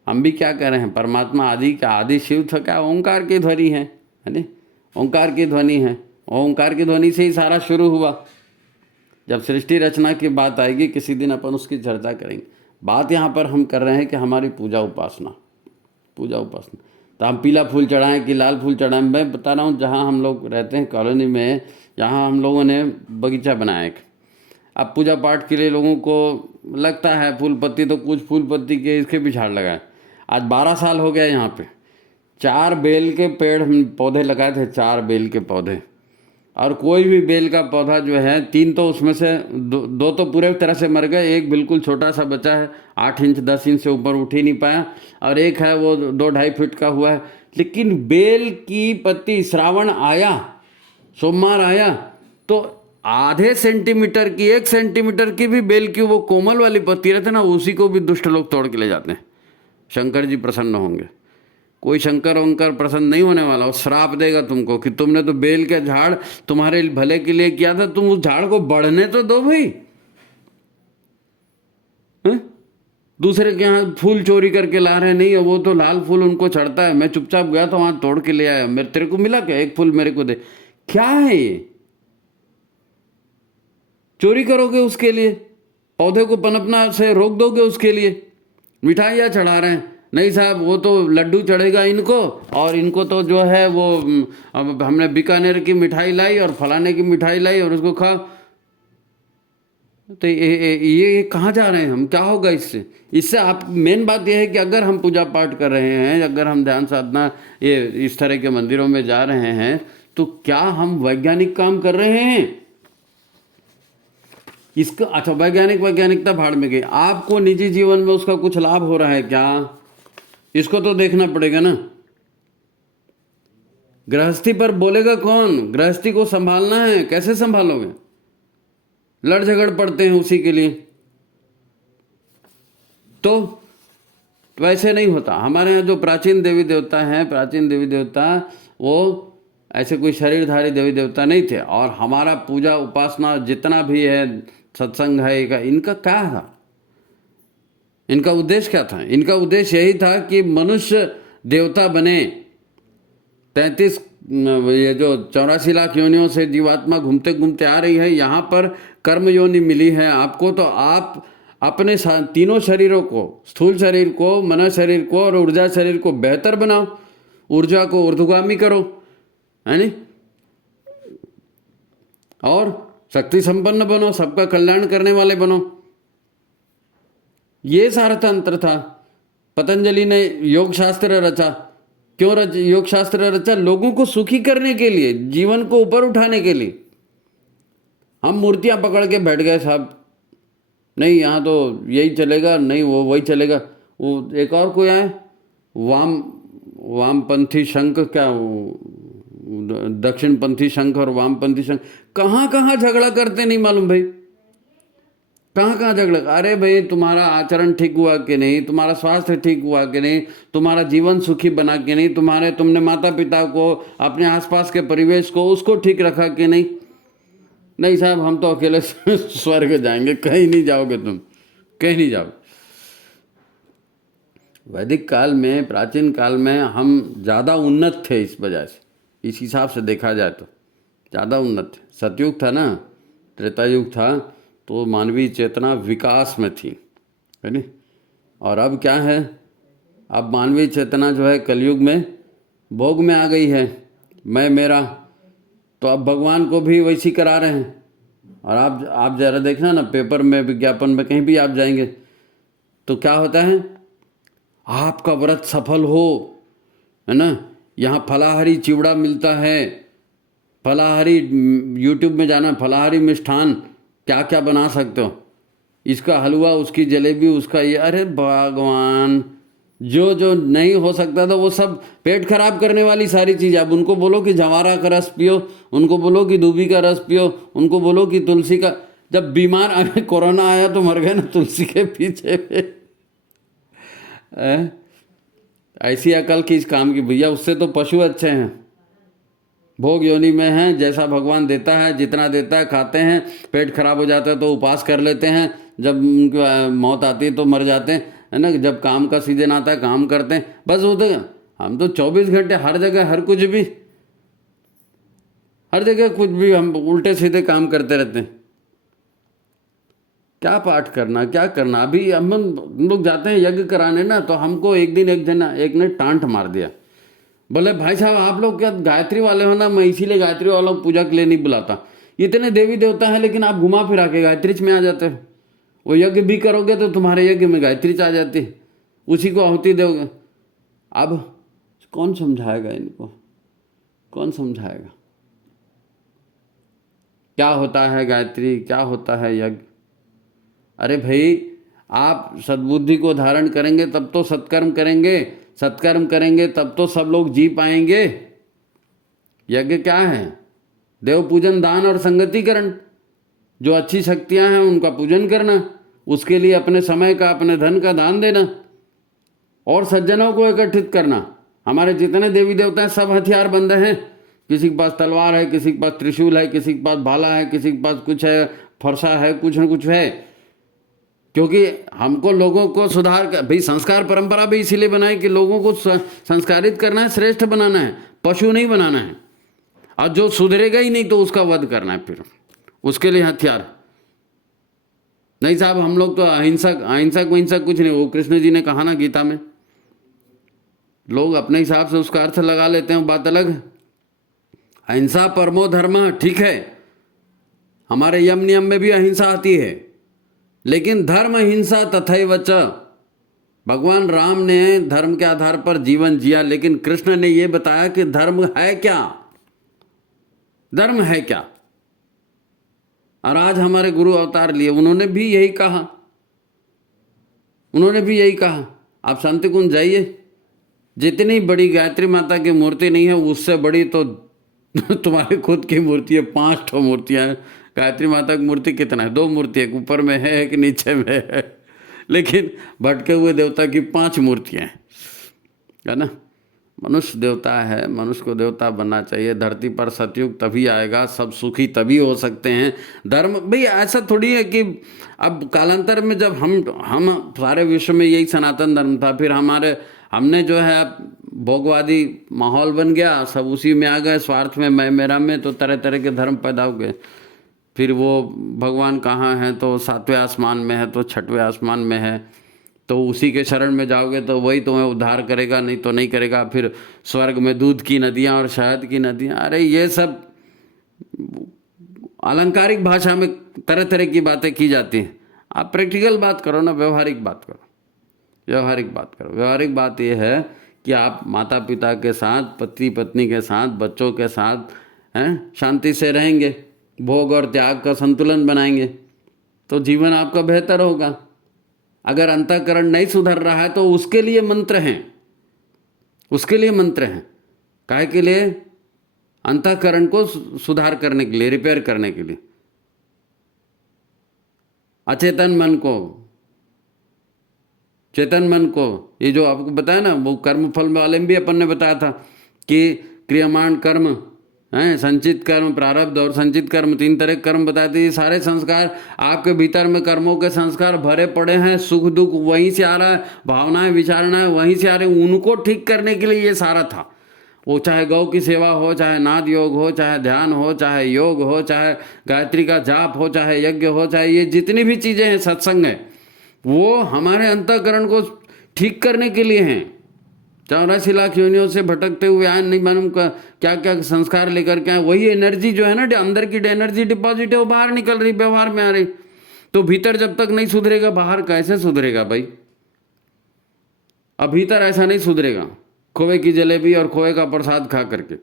हम भी क्या कह रहे हैं, परमात्मा आदि का, आदि शिव था क्या, ओंकार की ध्वनि है नहीं, ओंकार की ध्वनि है, ओंकार की ध्वनि से ही सारा शुरू हुआ। जब सृष्टि रचना की बात आएगी किसी दिन अपन उसकी चर्चा करेंगे। बात यहाँ पर हम कर रहे हैं कि हमारी पूजा उपासना, पूजा उपासना, तो हम पीला फूल चढ़ाएं कि लाल फूल चढ़ाएं। मैं बता रहा हूँ, जहाँ हम लोग रहते हैं कॉलोनी में, यहाँ हम लोगों ने बगीचा बनाया एक। अब पूजा पाठ के लिए लोगों को लगता है फूल पत्ती, तो कुछ फूल पत्ती के इसके भी झाड़ लगाए। आज 12 साल हो गया यहाँ पे, 4 बेल के पेड़ पौधे लगाए थे, 4 बेल के पौधे, और कोई भी बेल का पौधा जो है, 3 तो उसमें से दो तो पूरे तरह से मर गए, एक बिल्कुल छोटा सा बचा है, 8 इंच 10 इंच से ऊपर उठ ही नहीं पाया, और एक है वो 2-2.5 फीट का हुआ है। लेकिन बेल की पत्ती, श्रावण आया, सोमवार आया, तो आधे सेंटीमीटर की, 1 सेंटीमीटर की भी बेल की वो कोमल वाली पत्ती रहती है ना, उसी को भी दुष्ट लोग तोड़ के ले जाते हैं। शंकर जी प्रसन्न होंगे। कोई शंकर वंकर प्रसन्न नहीं होने वाला, वो श्राप देगा तुमको कि तुमने तो बेल के झाड़ तुम्हारे भले के लिए किया था, तुम उस झाड़ को बढ़ने तो दो भाई। दूसरे के यहाँ फूल चोरी करके ला रहे, नहीं वो तो लाल फूल उनको चढ़ता है, मैं चुपचाप गया था वहां तोड़ के ले आया, मेरे तेरे को मिला क्या, एक फूल मेरे को दे। क्या है ये? चोरी करोगे उसके लिए, पौधे को पनपना से रोक दोगे उसके लिए। मिठाइयाँ चढ़ा रहे हैं, नहीं साहब वो तो लड्डू चढ़ेगा इनको, और इनको तो जो है वो अब हमने बीकानेर की मिठाई लाई और फलाने की मिठाई लाई और उसको खा। तो ये कहाँ जा रहे हैं हम, क्या होगा इससे? इससे आप मेन बात यह है कि अगर हम पूजा पाठ कर रहे हैं, अगर हम ध्यान साधना ये इस तरह के मंदिरों में जा रहे हैं, तो क्या हम वैज्ञानिक काम कर रहे हैं? इसका अच्छा, वैज्ञानिकता भाड़ में गई। आपको निजी जीवन में उसका कुछ लाभ हो रहा है क्या, इसको तो देखना पड़ेगा ना। गृहस्थी पर बोलेगा कौन, गृहस्थी को संभालना है, कैसे संभालोगे, लड़ झगड़ पड़ते हैं उसी के लिए। तो वैसे नहीं होता। हमारे यहाँ जो प्राचीन देवी देवता हैं, प्राचीन देवी देवता वो ऐसे कोई शरीरधारी देवी देवता नहीं थे। और हमारा पूजा उपासना जितना भी है, सत्संग है, इनका क्या था, इनका उद्देश्य क्या था? इनका उद्देश्य यही था कि मनुष्य देवता बने। 33 ये जो 84 लाख योनियों से जीवात्मा घूमते घूमते आ रही है, यहाँ पर कर्म योनि मिली है आपको। तो आप अपने तीनों शरीरों को, स्थूल शरीर को, मन शरीर को और ऊर्जा शरीर को बेहतर बनाओ, ऊर्जा को ऊर्ध्वगामी करो, है नहीं, और शक्ति संपन्न बनो, सबका कल्याण करने वाले बनो। ये सारा तंत्र था। पतंजलि ने योग शास्त्र रचा। क्यों योग शास्त्र रचा? लोगों को सुखी करने के लिए, जीवन को ऊपर उठाने के लिए। हम मूर्तियां पकड़ के बैठ गए साहब, नहीं यहाँ तो यही चलेगा, नहीं वो वही चलेगा। वो एक और कोई आए, वामपंथी शंख, क्या दक्षिणपंथी शंख और वामपंथी शंख, कहाँ कहाँ झगड़ा करते नहीं मालूम भाई, कहाँ कहाँ झगड़ा। अरे भाई तुम्हारा आचरण ठीक हुआ कि नहीं, तुम्हारा स्वास्थ्य ठीक हुआ कि नहीं, तुम्हारा जीवन सुखी बना कि नहीं, तुमने माता पिता को, अपने आसपास के परिवेश को, उसको ठीक रखा कि नहीं। नहीं साहब हम तो अकेले स्वर्ग जाएंगे, कहीं नहीं जाओगे तुम, कहीं नहीं जाओगे। वैदिक काल में, प्राचीन काल में हम ज़्यादा उन्नत थे इस वजह से, इस हिसाब से देखा जाए तो ज़्यादा उन्नत थे। सतयुग था ना, त्रेता युग था, तो मानवीय चेतना विकास में थी, है नहीं। और अब क्या है, अब मानवीय चेतना जो है कलयुग में भोग में आ गई है, मैं मेरा। तो अब भगवान को भी वैसी करा रहे हैं। और आप ज़रा देखना ना, पेपर में, विज्ञापन में, कहीं भी आप जाएंगे तो क्या होता है, आपका व्रत सफल हो, है ना, यहाँ फलाहारी चिवड़ा मिलता है, फलाहारी, यूट्यूब में जाना, फलाहारी मिष्ठान क्या क्या बना सकते हो, इसका हलवा, उसकी जलेबी, उसका ये। अरे भगवान, जो जो नहीं हो सकता था वो सब पेट खराब करने वाली सारी चीज़। अब उनको बोलो कि जवारा का रस पियो, उनको बोलो कि दूबी का रस पियो, उनको बोलो कि तुलसी का। जब बीमार कोरोना आया तो मर गए ना तुलसी के पीछे ऐसी अकल किस काम की भैया, उससे तो पशु अच्छे हैं, भोग योनि में हैं, जैसा भगवान देता है, जितना देता है खाते हैं, पेट खराब हो जाता है तो उपवास कर लेते हैं, जब उनकी मौत आती है तो मर जाते हैं, है ना। जब काम का सीजन आता है काम करते हैं, बस वो तो। हम तो 24 घंटे हर जगह, हर कुछ भी, हर जगह कुछ भी, हम उल्टे सीधे काम करते रहते हैं। क्या पाठ करना, क्या करना। अभी हम लोग जाते हैं यज्ञ कराने ना, तो हमको एक दिन एक ने टांट मार दिया, बोले भाई साहब आप लोग क्या गायत्री वाले हो ना, मैं इसीलिए गायत्री वालों को पूजा के लिए नहीं बुलाता। इतने देवी देवता हैं लेकिन आप घुमा फिरा के गायत्री में आ जाते हो। वो यज्ञ भी करोगे तो तुम्हारे यज्ञ में गायत्री आ जाती है, उसी को आहुति दोगे। अब कौन समझाएगा इनको, कौन समझाएगा क्या होता है गायत्री, क्या होता है यज्ञ। अरे भाई आप सद्बुद्धि को धारण करेंगे तब तो सत्कर्म करेंगे, सत्कर्म करेंगे तब तो सब लोग जी पाएंगे। यज्ञ क्या है? देव पूजन, दान और संगतिकरण। जो अच्छी शक्तियां हैं उनका पूजन करना, उसके लिए अपने समय का, अपने धन का दान देना और सज्जनों को एकत्रित करना। हमारे जितने देवी देवता हैं सब हथियार बंद हैं, किसी के पास तलवार है, किसी के पास त्रिशूल है, किसी के पास भाला है, किसी के पास कुछ है, फरसा है, कुछ न कुछ है। क्योंकि हमको लोगों को सुधार कर, भाई संस्कार परंपरा भी इसीलिए बनाई कि लोगों को संस्कारित करना है, श्रेष्ठ बनाना है, पशु नहीं बनाना है। और जो सुधरेगा ही नहीं तो उसका वध करना है, फिर उसके लिए हथियार। नहीं साहब हम लोग तो अहिंसक वहिंसक कुछ नहीं। वो कृष्ण जी ने कहा ना गीता में, लोग अपने हिसाब से उसका अर्थ लगा लेते हैं, बात अलग है। अहिंसा परमो धर्म, ठीक है, हमारे यम नियम में भी अहिंसा आती है, लेकिन धर्म हिंसा तथैव च। भगवान राम ने धर्म के आधार पर जीवन जिया, लेकिन कृष्ण ने यह बताया कि धर्म है क्या, धर्म है क्या। और आज हमारे गुरु अवतार लिए, उन्होंने भी यही कहा, उन्होंने भी यही कहा। आप शांति कुंज जाइए, जितनी बड़ी गायत्री माता की मूर्ति नहीं है, उससे बड़ी तो तुम्हारी खुद की मूर्ति है। 5 ठो मूर्तियाँ हैं। गायत्री माता की मूर्ति कितना है? 2 मूर्ति, एक ऊपर में है, एक नीचे में है। लेकिन भटके हुए देवता की 5 मूर्तियाँ हैं, है ना। मनुष्य देवता है, मनुष्य को देवता बनना चाहिए। धरती पर सतयुग तभी आएगा, सब सुखी तभी हो सकते हैं। धर्म भाई ऐसा थोड़ी है कि अब कालांतर में जब हम सारे विश्व में यही सनातन धर्म था, फिर हमने जो है भोगवादी माहौल बन गया, सब उसी में आ गए, स्वार्थ में, मैं मेरा में, तो तरह तरह के धर्म पैदा हो गए। फिर वो भगवान कहाँ हैं, तो 7वें आसमान में है, तो 6वें आसमान में है, तो उसी के शरण में जाओगे तो वही तुम्हें उद्धार करेगा, नहीं तो नहीं करेगा। फिर स्वर्ग में दूध की नदियाँ और शहद की नदियाँ, अरे ये सब अलंकारिक भाषा में तरह तरह की बातें की जाती हैं। आप प्रैक्टिकल बात करो ना, व्यवहारिक बात करो, व्यवहारिक बात करो। व्यवहारिक बात यह है कि आप माता पिता के साथ, पति पत्नी के साथ, बच्चों के साथ हैं शांति से रहेंगे, भोग और त्याग का संतुलन बनाएंगे, तो जीवन आपका बेहतर होगा। अगर अंतःकरण नहीं सुधर रहा है तो उसके लिए मंत्र हैं, उसके लिए मंत्र हैं। काहे के लिए? अंतःकरण को सुधार करने के लिए, रिपेयर करने के लिए। अचेतन मन को, चेतन मन को, ये जो आपको बताया ना, वो कर्म फल वाले में भी अपन ने बताया था कि क्रियमाण कर्म हैं, संचित कर्म, प्रारब्ध और संचित कर्म, 3 तरह के कर्म बताए थे। ये सारे संस्कार आपके भीतर में, कर्मों के संस्कार भरे पड़े हैं। सुख दुख वहीं से आ रहा है, भावनाएं विचारणाएं वहीं से आ रही, उनको ठीक करने के लिए ये सारा था। वो चाहे गौ की सेवा हो, चाहे नाद योग हो, चाहे ध्यान हो, चाहे योग हो, चाहे गायत्री का जाप हो, चाहे यज्ञ हो, चाहे ये जितनी भी चीज़ें हैं, सत्संग है, वो हमारे अंतःकरण को ठीक करने के लिए हैं। 84 लाख योनियों से भटकते हुए आए, नहीं मालूम क्या क्या संस्कार लेकर के आए। वही एनर्जी जो है ना, अंदर की एनर्जी डिपॉजिट है, वो बाहर निकल रही, व्यवहार में आ रही। तो भीतर जब तक नहीं सुधरेगा, बाहर कैसे सुधरेगा भाई? अब भीतर ऐसा नहीं सुधरेगा खोए की जलेबी और खोए का प्रसाद खा करके।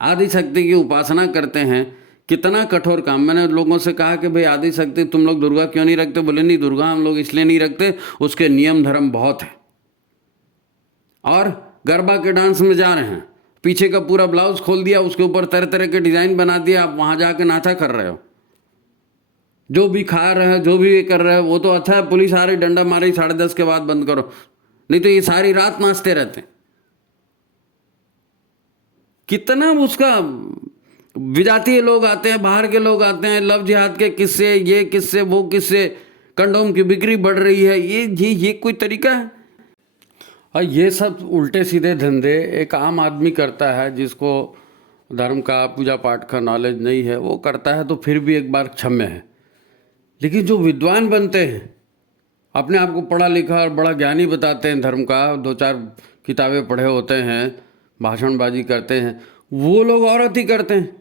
आदि शक्ति की उपासना करते हैं, कितना कठोर काम। मैंने लोगों से कहा कि भाई आदि शक्ति तुम लोग दुर्गा क्यों नहीं रखते? बोले नहीं, दुर्गा हम लोग इसलिए नहीं रखते, उसके नियम धर्म बहुत है। और गरबा के डांस में जा रहे हैं, पीछे का पूरा ब्लाउज खोल दिया, उसके ऊपर तरह तरह के डिजाइन बना दिया, आप वहां जाके नाचा कर रहे हो। जो भी खा रहे हैं, जो भी कर रहे हो, वो तो अच्छा है, पुलिस आ रही, डंडा मारी, 10:30 के बाद बंद करो, नहीं तो ये सारी रात नाचते रहते हैं। कितना उसका विजातीय लोग आते हैं, बाहर के लोग आते हैं, लव जिहाद के किस्से, ये किस्से, वो किस्से, कंडोम की बिक्री बढ़ रही है, ये कोई तरीका है? और ये सब उल्टे सीधे धंधे एक आम आदमी करता है, जिसको धर्म का, पूजा पाठ का नॉलेज नहीं है, वो करता है तो फिर भी एक बार क्षम्य है। लेकिन जो विद्वान बनते हैं, अपने आप को पढ़ा लिखा और बड़ा ज्ञानी बताते हैं, धर्म का 2-4 किताबें पढ़े होते हैं, भाषणबाजी करते हैं, वो लोग औरत ही करते हैं।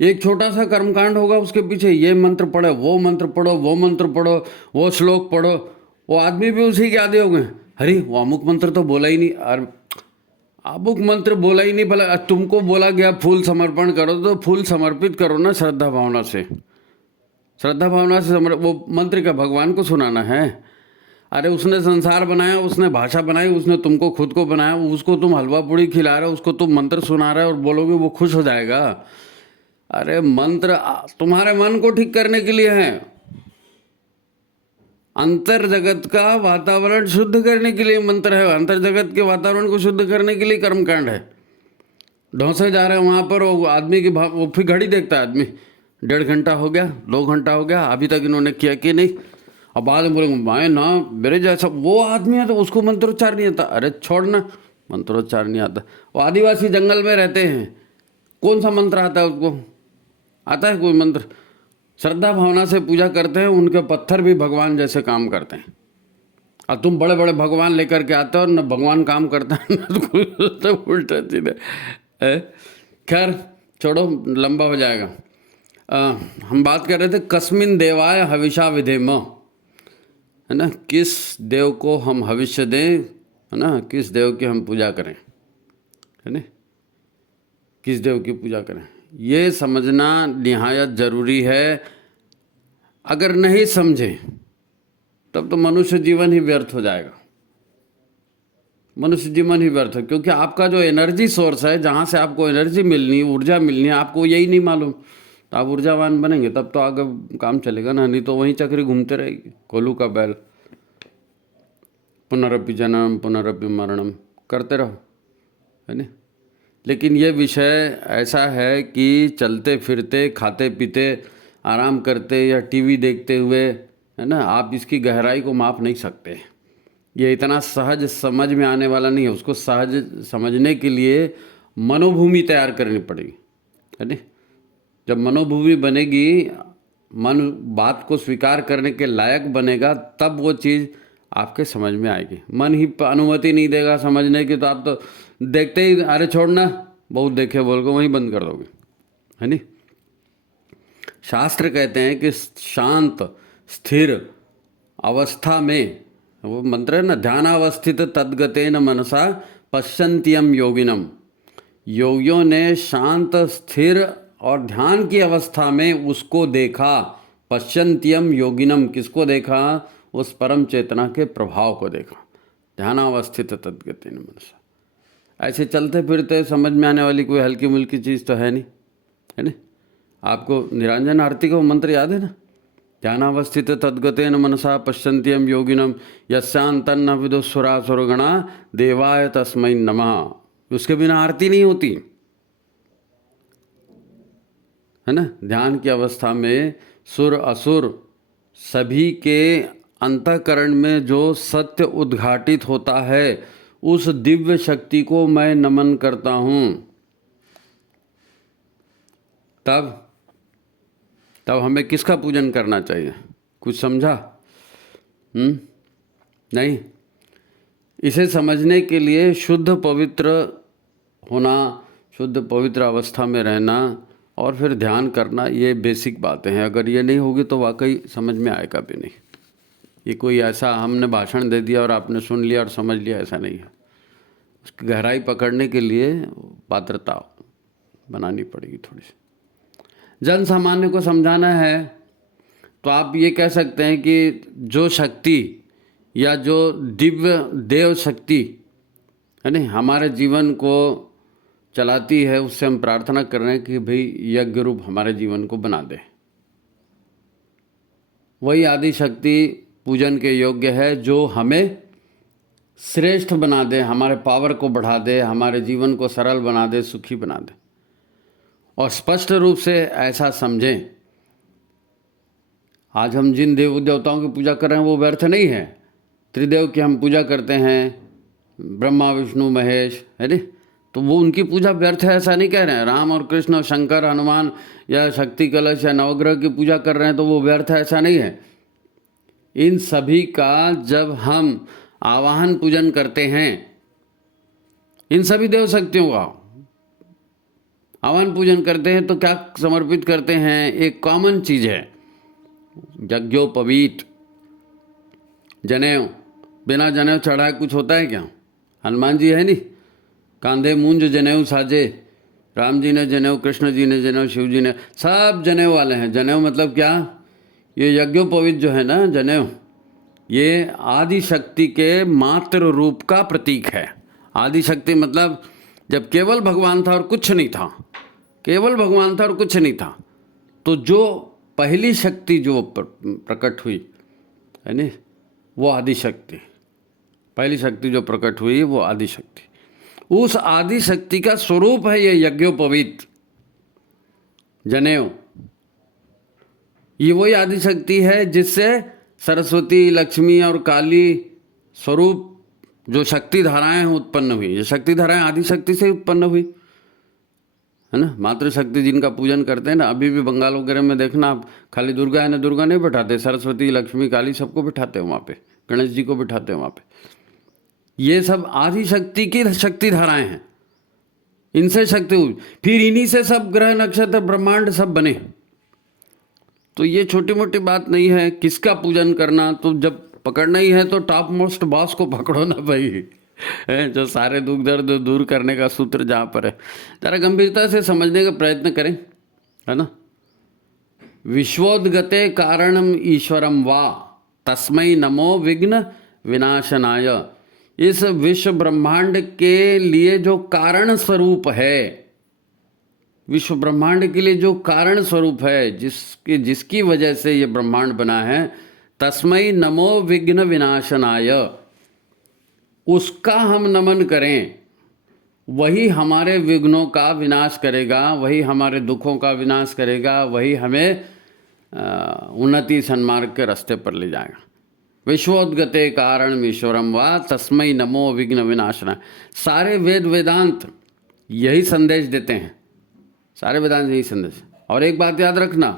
एक छोटा सा कर्मकांड होगा, उसके पीछे ये मंत्र पढ़ो, वो मंत्र पढ़ो, वो मंत्र पढ़ो, वो श्लोक पढ़ो, वो आदमी भी उसी के आदि हो गए। अरे वो अमुक मंत्र तो बोला ही नहीं, और अमुक मंत्र बोला ही नहीं, भला तुमको बोला गया फूल समर्पण करो, तो फूल समर्पित करो ना श्रद्धा भावना से। श्रद्धा भावना से वो मंत्र का भगवान को सुनाना है? अरे उसने संसार बनाया, उसने भाषा बनाई, उसने तुमको खुद को बनाया, उसको तुम हलवा पूड़ी खिला रहे हो, उसको तुम मंत्र सुना रहे हो और बोलोगे वो खुश हो जाएगा? अरे मंत्र तुम्हारे मन को ठीक करने के लिए है, अंतर जगत का वातावरण शुद्ध करने के लिए मंत्र है, अंतर जगत के वातावरण को शुद्ध करने के लिए कर्मकांड है। ढोसे जा रहे हैं वहाँ पर, वो आदमी की वो फिर घड़ी देखता है आदमी, 1.5 घंटा हो गया, 2 घंटा हो गया, अभी तक इन्होंने किया कि नहीं। अब बाद में बोलेंगे मैं ना, मेरे जैसा वो आदमी है तो उसको मंत्रोच्चार नहीं आता। अरे छोड़ना, मंत्रोच्चार नहीं आता। वो आदिवासी जंगल में रहते हैं, कौन सा मंत्र आता है उसको? आता है कोई मंत्र? श्रद्धा भावना से पूजा करते हैं, उनके पत्थर भी भगवान जैसे काम करते हैं। और तुम बड़े बड़े भगवान लेकर के आते हो, न भगवान काम करता है न तो उल्टा सीधे। खैर छोड़ो, लंबा हो जाएगा। हम बात कर रहे थे कस्मिन देवाय हविषा विधेम, है ना, किस देव को हम भविष्य दें, है ना, किस देव की हम पूजा करें, है ना, किस देव की पूजा करें। ये समझना निहायत ज़रूरी है। अगर नहीं समझे तब तो मनुष्य जीवन ही व्यर्थ हो जाएगा। मनुष्य जीवन ही व्यर्थ है, क्योंकि आपका जो एनर्जी सोर्स है, जहाँ से आपको एनर्जी मिलनी, ऊर्जा मिलनी है, आपको यही नहीं मालूम। तो आप ऊर्जावान बनेंगे तब तो आगे काम चलेगा ना, नहीं तो वहीं चक्री घूमते रहेगी, कोलू का बैल। पुनरपि जन्म पुनरपि मरणम करते रहो, है ना। लेकिन ये विषय ऐसा है कि चलते फिरते, खाते पीते, आराम करते या टीवी देखते हुए, है ना, आप इसकी गहराई को माप नहीं सकते। ये इतना सहज समझ में आने वाला नहीं है। उसको सहज समझने के लिए मनोभूमि तैयार करनी पड़ेगी, है ना। जब मनोभूमि बनेगी, मन बात को स्वीकार करने के लायक बनेगा, तब वो चीज़ आपके समझ में आएगी। मन ही अनुमति नहीं देगा समझने की, तो आप तो देखते ही अरे छोड़ना, बहुत देखे बोल को वहीं बंद कर दोगे, है नी। शास्त्र कहते हैं कि शांत स्थिर अवस्था में, वो मंत्र है ना, ध्यानावस्थित तद्गतेन मनसा पश्यन्त्यम योगिनम। योगियों ने शांत स्थिर और ध्यान की अवस्था में उसको देखा। पश्यन्त्यम योगिनम, किसको देखा? उस परम चेतना के प्रभाव को देखा। ध्यानावस्थित तद्गतेन मनसा। ऐसे चलते फिरते समझ में आने वाली कोई हल्की मुल्की चीज़ तो है नहीं, है ना। आपको निरंजन आरती का वो मंत्र याद है ना, ध्यानावस्थित तद्गतेन मनसा पश्यन्त्यम योगिनम यस्यांतन्न विदुसुरासुरगणा देवाय तस्मै नमः। उसके बिना आरती नहीं होती, है ना। ध्यान की अवस्था में सुर असुर सभी के अंतःकरण में जो सत्य उद्घाटित होता है, उस दिव्य शक्ति को मैं नमन करता हूँ। तब हमें किसका पूजन करना चाहिए? कुछ समझा? नहीं। इसे समझने के लिए शुद्ध पवित्र होना, शुद्ध पवित्र अवस्था में रहना और फिर ध्यान करना, ये बेसिक बातें हैं। अगर ये नहीं होगी तो वाकई समझ में आएगा भी नहीं। ये कोई ऐसा हमने भाषण दे दिया और आपने सुन लिया और समझ लिया, ऐसा नहीं है। उसकी गहराई पकड़ने के लिए पात्रता बनानी पड़ेगी थोड़ी सी। जन सामान्य को समझाना है तो आप ये कह सकते हैं कि जो शक्ति या जो दिव्य देव शक्ति, है ना, हमारे जीवन को चलाती है, उससे हम प्रार्थना कर रहे हैं कि भाई यज्ञ रूप हमारे जीवन को बना दे। वही आदि शक्ति पूजन के योग्य है, जो हमें श्रेष्ठ बना दे, हमारे पावर को बढ़ा दे, हमारे जीवन को सरल बना दे, सुखी बना दे। और स्पष्ट रूप से ऐसा समझें, आज हम जिन देव देवताओं की पूजा कर रहे हैं वो व्यर्थ नहीं है। त्रिदेव की हम पूजा करते हैं, ब्रह्मा विष्णु महेश, है नी, तो वो उनकी पूजा व्यर्थ है ऐसा नहीं कह रहे हैं। राम और कृष्ण और शंकर हनुमान या शक्ति कलश या नवग्रह की पूजा कर रहे हैं तो वो व्यर्थ है ऐसा नहीं है। इन सभी का जब हम आवाहन पूजन करते हैं, इन सभी देव शक्तियों का आवाहन पूजन करते हैं, तो क्या समर्पित करते हैं? एक कॉमन चीज़ है, यज्ञोपवीत, जनेऊ। बिना जनेऊ चढ़ाए कुछ होता है क्या? हनुमान जी है नहीं, कांधे मूंज जनेऊ साजे, राम जी ने जनेऊ, कृष्ण जी ने जनेऊ, शिव जी ने, सब जनेऊ वाले हैं। जनेऊ मतलब क्या? ये यज्ञोपवीत जो है ना जनेऊ, ये आदि शक्ति के मात्र रूप का प्रतीक है। आदि शक्ति मतलब जब केवल भगवान था और कुछ नहीं था, केवल भगवान था और कुछ नहीं था, तो जो पहली शक्ति जो प्रकट हुई, है ना, वो आदि शक्ति, पहली शक्ति जो प्रकट हुई वो आदि शक्ति। उस आदि शक्ति का स्वरूप है ये यज्ञोपवीत जनेऊ। ये वही आदि शक्ति है जिससे सरस्वती, लक्ष्मी और काली स्वरूप जो शक्ति धाराएं उत्पन्न हुई। ये शक्ति धाराएं आदि शक्ति से उत्पन्न हुई, है ना। मातृशक्ति जिनका पूजन करते हैं ना, अभी भी बंगाल वगैरह में देखना आप, खाली दुर्गा है ना, दुर्गा नहीं बिठाते, सरस्वती, लक्ष्मी, काली सबको बिठाते हैं वहाँ पे, गणेश जी को बिठाते हैं वहाँ पे। ये सब आदि शक्ति की शक्ति धाराएं हैं, इनसे शक्ति हुई, फिर इन्हीं से सब ग्रह नक्षत्र ब्रह्मांड सब बने। तो ये छोटी मोटी बात नहीं है किसका पूजन करना। तो जब पकड़ना ही है तो टॉप मोस्ट बॉस को पकड़ो ना भाई, जो सारे दुख दर्द दूर करने का सूत्र जहाँ पर है, जरा गंभीरता से समझने का प्रयत्न करें, है ना। विश्वोद्गते कारणम ईश्वरम वा तस्मै नमो विघ्न विनाशनाय। इस विश्व ब्रह्मांड के लिए जो कारण स्वरूप है, विश्व ब्रह्मांड के लिए जो कारण स्वरूप है, जिसकी वजह से ये ब्रह्मांड बना है, तस्मै नमो विघ्न विनाशनाय, उसका हम नमन करें। वही हमारे विघ्नों का विनाश करेगा, वही हमारे दुखों का विनाश करेगा, वही हमें उन्नति सन्मार्ग के रास्ते पर ले जाएगा। विश्वोद्गते कारण ईश्वरम वा तस्मै नमो विघ्न विनाशनाय। सारे वेद वेदांत यही संदेश देते हैं, सारे वेदांत यही संदेश। और एक बात याद रखना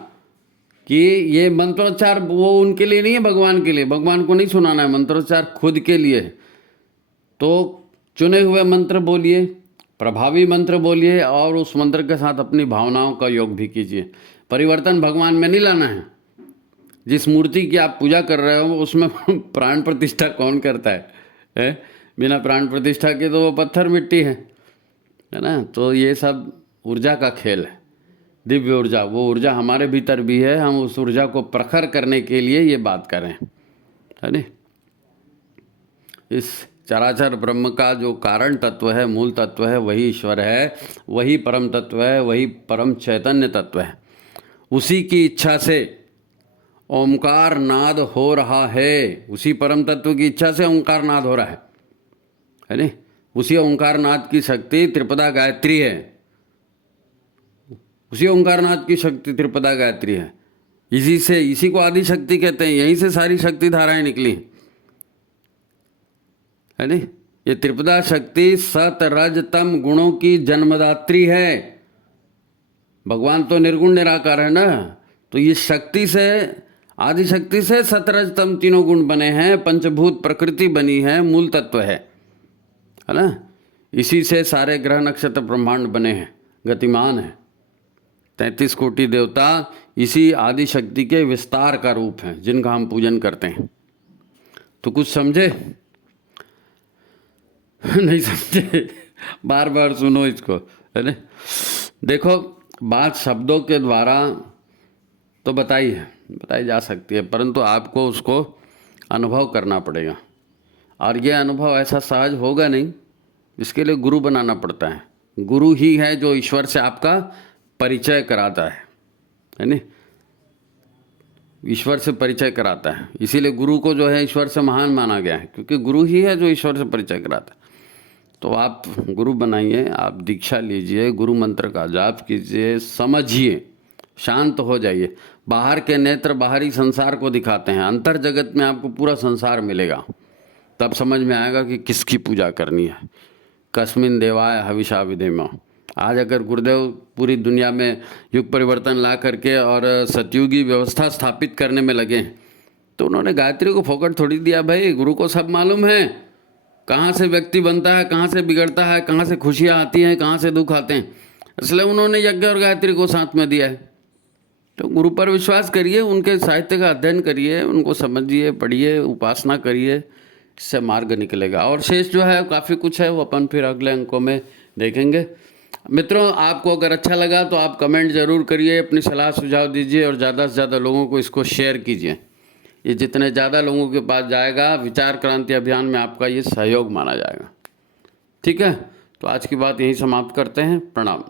कि ये मंत्रोच्चार वो उनके लिए नहीं है, भगवान के लिए। भगवान को नहीं सुनाना है, मंत्रोच्चार खुद के लिए है। तो चुने हुए मंत्र बोलिए, प्रभावी मंत्र बोलिए, और उस मंत्र के साथ अपनी भावनाओं का योग भी कीजिए। परिवर्तन भगवान में नहीं लाना है। जिस मूर्ति की आप पूजा कर रहे हो उसमें प्राण प्रतिष्ठा कौन करता है? बिना प्राण प्रतिष्ठा के तो वो पत्थर मिट्टी है ना। तो ये सब ऊर्जा का खेल है, दिव्य ऊर्जा। वो ऊर्जा हमारे भीतर भी है, हम उस ऊर्जा को प्रखर करने के लिए ये बात करें, है नहीं। इस चराचर ब्रह्म का जो कारण तत्व है, मूल तत्व है, वही ईश्वर है, वही परम तत्व है, वही परम चैतन्य तत्व है। उसी की इच्छा से ओंकार नाद हो रहा है, उसी परम तत्व की इच्छा से ओंकार नाद हो रहा है नहीं। उसी ओंकार नाद की शक्ति त्रिपदा गायत्री है, उसी ओंकार नाद की शक्ति त्रिपदा गायत्री है। इसी को आदि शक्ति कहते हैं। यहीं से सारी शक्ति धाराएं निकली है नहीं। ये त्रिपदा शक्ति सत रज तम गुणों की जन्मदात्री है। भगवान तो निर्गुण निराकार है ना, तो ये शक्ति से, आदि शक्ति से सतरज तम तीनों गुण बने हैं, पंचभूत प्रकृति बनी है, मूल तत्व है ना। इसी से सारे ग्रह नक्षत्र ब्रह्मांड बने हैं, गतिमान है। 33 कोटि देवता इसी आदि शक्ति के विस्तार का रूप हैं, जिनका हम पूजन करते हैं। तो कुछ समझे? नहीं समझे? बार बार सुनो इसको, है ना। देखो, बात शब्दों के द्वारा तो बताई जा सकती है, परंतु आपको उसको अनुभव करना पड़ेगा। और ये अनुभव ऐसा सहज होगा नहीं, इसके लिए गुरु बनाना पड़ता है। गुरु ही है जो ईश्वर से आपका परिचय कराता है नहीं। ईश्वर से परिचय कराता है, इसीलिए गुरु को जो है ईश्वर से महान माना गया है, क्योंकि गुरु ही है जो ईश्वर से परिचय कराता है। तो आप गुरु बनाइए, आप दीक्षा लीजिए, गुरु मंत्र का जाप कीजिए, समझिए, शांत हो जाइए। बाहर के नेत्र बाहरी संसार को दिखाते हैं, अंतर जगत में आपको पूरा संसार मिलेगा। तब समझ में आएगा कि किसकी पूजा करनी है। कस्मिन देवाय हविषा विधेम। आज अगर गुरुदेव पूरी दुनिया में युग परिवर्तन ला करके और सतयुगी व्यवस्था स्थापित करने में लगे, तो उन्होंने गायत्री को फोकट थोड़ी दिया। भाई, गुरु को सब मालूम है, कहाँ से व्यक्ति बनता है, कहाँ से बिगड़ता है, कहाँ से खुशियाँ आती हैं, कहाँ से दुख आते हैं। इसलिए उन्होंने यज्ञ और गायत्री को साथ में दिया है। तो गुरु पर विश्वास करिए, उनके साहित्य का अध्ययन करिए, उनको समझिए, पढ़िए, उपासना करिए, इससे मार्ग निकलेगा। और शेष जो है काफ़ी कुछ है, वो अपन फिर अगले अंकों में देखेंगे। मित्रों, आपको अगर अच्छा लगा तो आप कमेंट ज़रूर करिए, अपनी सलाह सुझाव दीजिए और ज़्यादा से ज़्यादा लोगों को इसको शेयर कीजिए। ये जितने ज़्यादा लोगों के पास जाएगा, विचार क्रांति अभियान में आपका ये सहयोग माना जाएगा। ठीक है, तो आज की बात यहीं समाप्त करते हैं। प्रणाम।